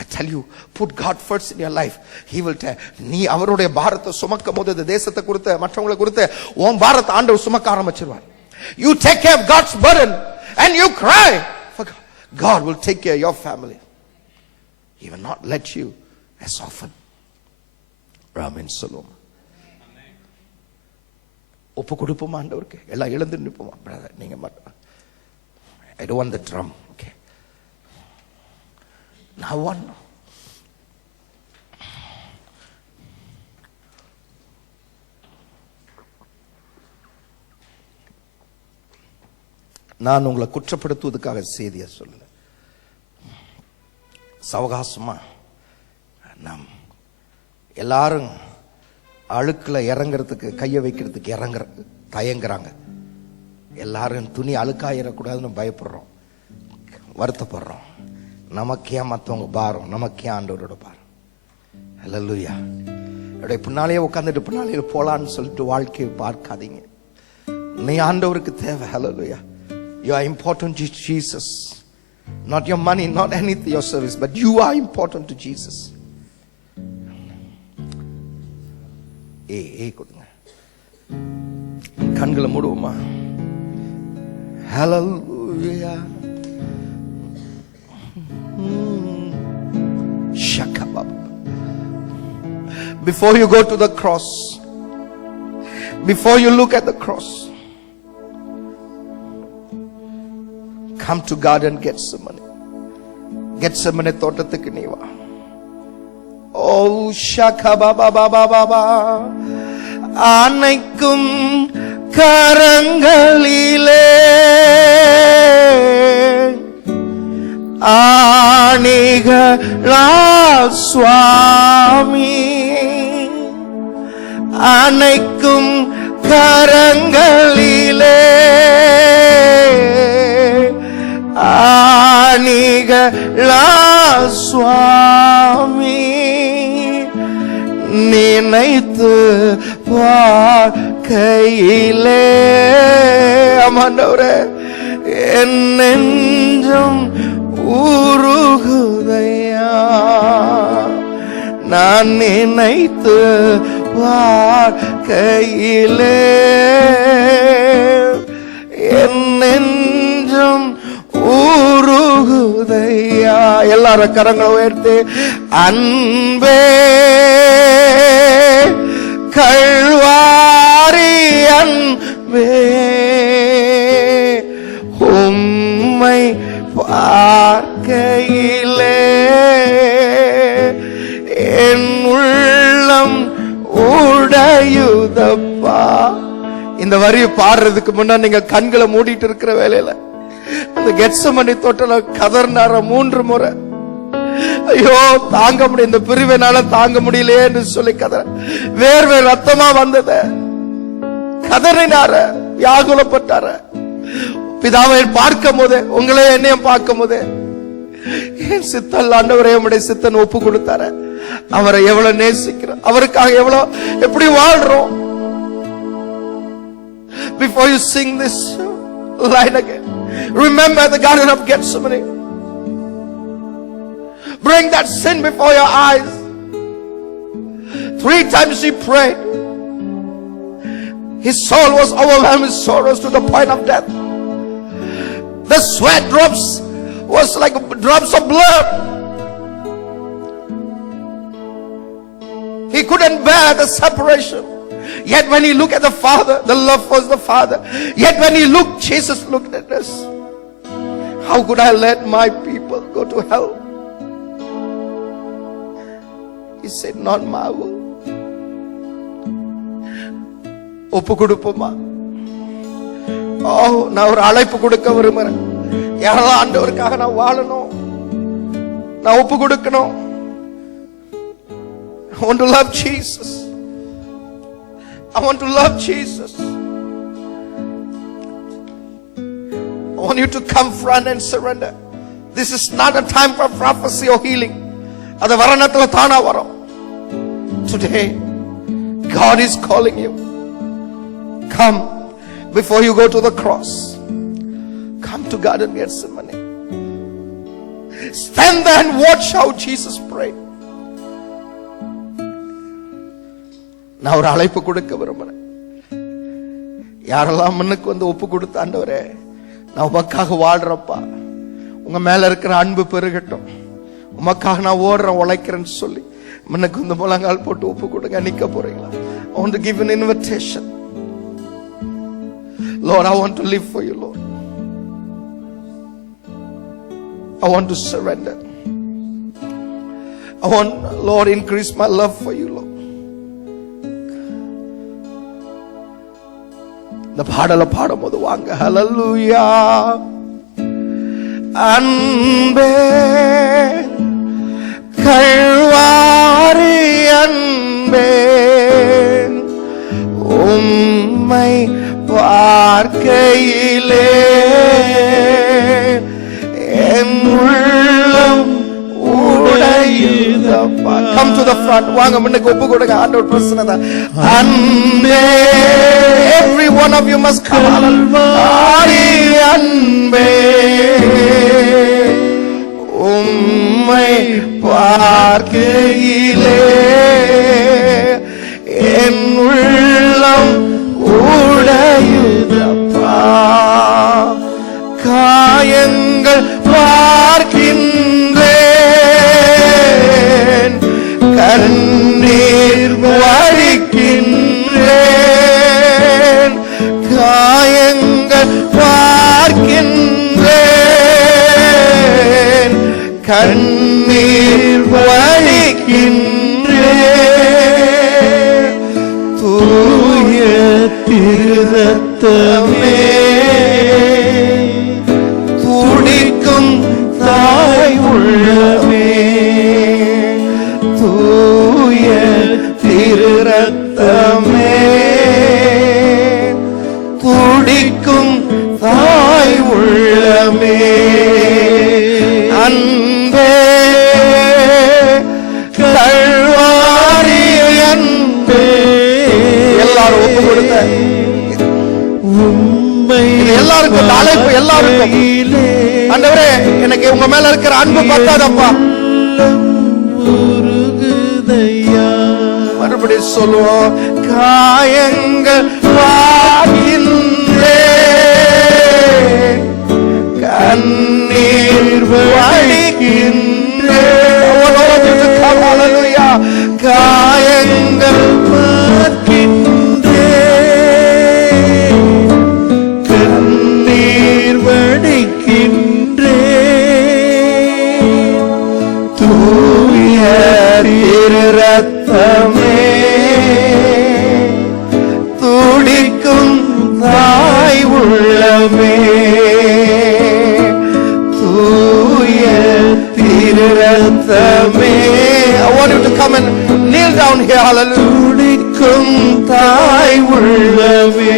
I tell you, put God first in your life. He will tell. நீ அவருடைய பாரத்தை சுமக்கும் போது இந்த தேசத்தை குறித்து மற்றவங்களை குறித்து உன் பாரத்தை ஆண்டவர் சுமக்க ஆரம்பிச்சிருவார். You take care of God's burden and you cry for God. God will take care of your family. He will not let you as often. Amen. Salom. ஒப்பு கொடுப்போமா ஆண்டவருக்கு? எல்லாம் எழுந்து நிற்போமா? பிரதர் நீங்க மட்டும். I don't want the drum. Okay. Now one. நான் உங்களை குற்றப்படுத்துவதற்காக செய்தியை சொல்லல. சவகாசமா நாம் எல்லாரும் அழுக்குல இறங்குறதுக்கு, கையை வைக்கிறதுக்கு தயங்குறாங்க. எல்லாரும் துணி அழுக்காயிடக்கூடாதுன்னு பயப்படுறோம், வருத்தப்படுறோம். நமக்கே மற்றவங்க பாரம், நமக்கே ஆண்டவரோட பாரம். ஹல்லேலூயா. என்னுடைய பின்னாலேயே உட்காந்துட்டு பின்னாலே போலான்னு சொல்லிட்டு வாழ்க்கையை பார்க்காதீங்க. நீ ஆண்டவருக்கு தேவை. ஹல்லேலூயா. You are important to Jesus. Not your money, not anything, your service, but you are important to Jesus. கொடுங்க. கண்களை மூடுவோமா? Hallelujah. Shakabab. Before you go to the cross, before you look at the cross, come to Garden Gethsemane. Gethsemane தோட்டத்துக்கு நீ வா. Oh Shakababa. அனைக்கும் கரங்களிலே ஆணிகளா சுவாமி, அனைக்கும் கரங்களிலே ஆணிகளா சுவாமி, நினைத்து வாழ்க்கையிலே ஆண்டவரே என் நெஞ்சம் உருகுதையா, நான் நினைத்து வாழ்க்கையிலே என் நெஞ்சம் உருகுதையா. எல்லாரும் கரங்களை உயர்த்தி, அன்பே கல்வாரி அன்பே உம்மை பார்க்கையிலே என் உள்ளம் உடையுதப்பா. இந்த வரியை பாடுறதுக்கு முன்னாடி நீங்க கண்களை மூடிட்டு இருக்கிற வேலையில அந்த கெத்செமனே தோட்டத்துல கதர்னார 3 முறை. ஐயோ தாங்க முடியும், இந்த பிரிவினால தாங்க முடியலையே என்று சொல்லி கதற, வேர்வை ரத்தமா வந்தது, கதறினார, வியாகுலப்பட்டார. பிதாவை பார்க்கும் போது, உங்களே என்னையும் பார்க்கும் போது, என் சித்தல் ஆண்டவரே உம்முடைய சித்தன் ஒப்பு கொடுத்தார. அவரை எவ்வளவு நேசிக்கிறோம், அவருக்காக எவ்வளவு எப்படி வாழ்றோம். Before you sing this line again, remember the Garden of Gethsemane. Bring that sin before your eyes. 3 times he prayed. His soul was overwhelmed with sorrows to the point of death. The sweat drops was like drops of blood. He couldn't bear the separation. Yet when he looked at the Father, the love was the Father. Yet when he looked, Jesus looked at us. How could I let my people go to hell? He said, not my will. ஒப்பு கொடுப்போமா? நான் ஒரு அழைப்பு கொடுக்க விரும்புறேன். யாரெல்லாம் ஆண்டவருக்காக நான் வாழணும், நான் ஒப்பு கொடுக்கணும். I want to love Jesus. I want to love Jesus. I want you to come front and surrender. This is not a time for prophecy or healing. அது வரணத்துல தானா வரும். Today God is calling you. Come before you go to the cross. Come to Garden Gethsemane. Stand there and watch how Jesus prayed. நான் ஒரு அழைப்பு கொடுக்க விரும்புறேன். யாரெல்லாம் முன்னுக்கு வந்து ஒப்பு கொடுத்த, ஆண்டவரே நான் உமக்காக வாழ்றப்பா, உங்க மேல இருக்கிற அன்பு பெருகட்டும், உமக்காக நான் ஓடுறேன் உழைக்கிறேன்னு சொல்லி முன்னுக்கு வந்து முழங்கால் போட்டு ஒப்பு கொடுங்க. நிக்க போறீங்களா? I want to give an invitation. Lord, I want to live for you, Lord. I want to surrender. I want, Lord, increase my love for you, Lord. இந்த பாடலை பாடும்போது வாங்க. ஹல்லேலூயா. அன்பே கல்வாரி அன்பே, உம்மை பார்க்கையிலே என் உள்ளம் உடையுதப்பா. Come to the front. வாங்க முன்னுக்கு ஒப்பு கொடுங்க. ஆண்டவர் பிரசன்னதா. அன்பே, every one of you must come. Kalvari அன்பே, உம்மை பார்க்கையிலே என் உள்ளம் உடையுதப்பா. காயங்கள் பார்க்கின்றேன், கண்ணீர் வடிக்கின்றேன். காயங்கள் பார்க்கின்றேன், கண்ணீர் வடிக்கின்றேன். தூய திருரத்தமே, துடிக்கும் தாய் உள்ளமே. தூய திருரத்தமே, துடிக்கும் தாய் உள்ளமே. அன்பே கல்வாரி அன்பே. எல்லாரும் ஒப்பு கொடுத்த எல்லாருக்கும் அழைப்பு, எல்லாருக்கும். ஆண்டவரே, எனக்கு உங்க மேல இருக்கிற அன்பு பத்தாதப்பா. மறுபடியும் சொல்லுவோம். காயங்கள் பார்க்கின்றேன், கண்ணீர் வடிக்கின்றேன். ஹல்லேலூயா. காயங்கள் பார்க்கின்றேன், கண்ணீர் வடிக்கின்றேன். தூய திருரத்தமே, துடிக்கும் தாய் உள்ளமே. தூய திருரத்தமே. I want you to come and kneel down here. Hallelujah. துடிக்கும் தாய் உள்ளமே.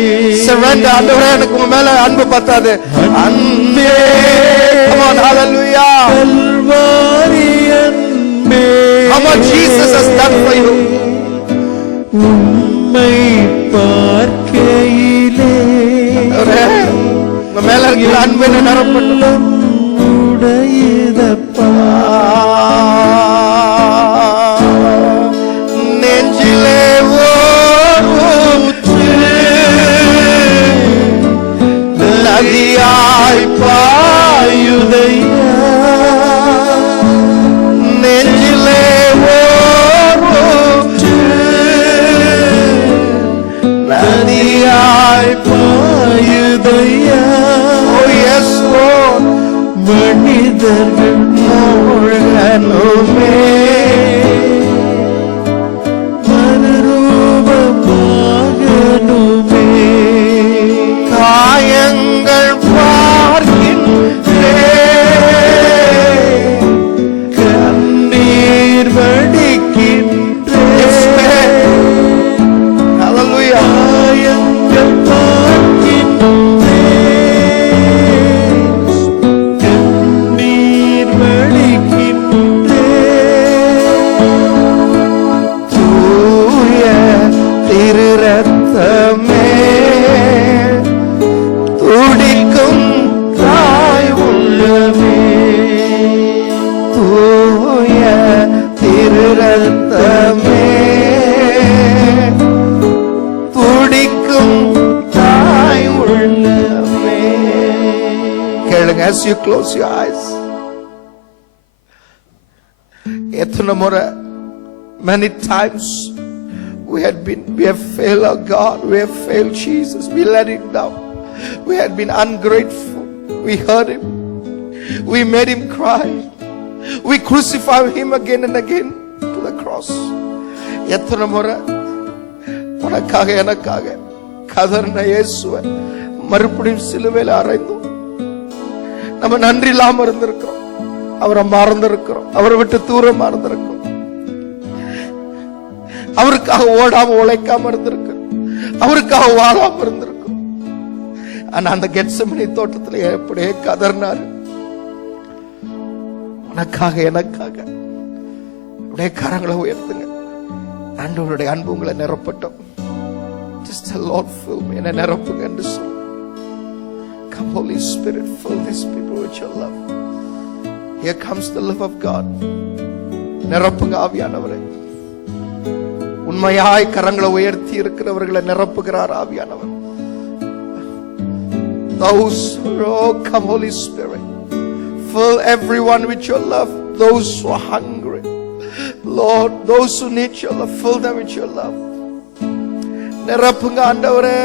Surrender. ஆண்டவரே, எனக்கு உங்க மேல அன்பு பத்தாது. அன்பே. Come on. Hallelujah. கல்வாரி அன்பே. How much Jesus has done for you. உம்மை பார்க்கையிலே உங்க மேல இருக்கிற அன்பு நிரப்பட்டும். உடையுதப்பா. நெஞ்சிலே ஓர் ஊற்று நதியாய் பாயுதையா. நெஞ்சிலே ஓர் ஊற்று நதியாய் பாயுதையா. Oh yes Lord. மனிதர்கள் மூழ்கனுமே, மறுரூபமாகனுமே. காயங்கள் பார்க்கின்றேன், கண்ணீர் வடிக்கின்றேன். ஹல்லேலூயா. காயங்கள் துடிக்கும் தாய் உள்ளமே. தூய திருரத்தமே, துடிக்கும் தாய் உள்ளமே. கேளுங்க. As you close your eyes. எத்தனை முறை, many times we have failed our God, we have failed Jesus, we let him down, we had been ungrateful, we hurt him, we made him cry, we crucified him again and again to the cross. எத்தனை முறை உனக்காக எனக்காக கதறின இயேசுவை மறுபடியும் சிலுவையில் அறைந்தோம். நம்ம நன்றி இல்லாம இருந்திருக்கிறோம், அவரை மறந்திருக்கிறோம், அவரை விட்டு தூரமா இருந்திருக்கிறோம், அவருக்காக ஓடாம உழைக்காம இருந்திருக்கிறோம், அவருக்காக வாழாம இருந்திருக்கும். ஆனா அந்த கெத்செமனே தோட்டத்துல எப்படியே கதறினாரு, உனக்காக எனக்காக. உடைய கரங்களை உயர்த்துங்க. ஆண்டவருடைய அன்பு உங்களை நிரப்பட்டும். Just the Lord fill me, என்னை நிரப்புங்க என்று சொல்லு. Come Holy Spirit, fill these people with your love. Here comes the love of God. நிரப்புங்க ஆவியானவரே. உண்மையாய் கரங்களை உயர்த்தி இருக்கிறவர்களை நிரப்புகிறார் ஆவியானவர். Those, oh come Holy Spirit, fill everyone with your love. Those who are hungry, Lord, those who need your love, fill them with your love. நிரப்புங்க ஆண்டவரே.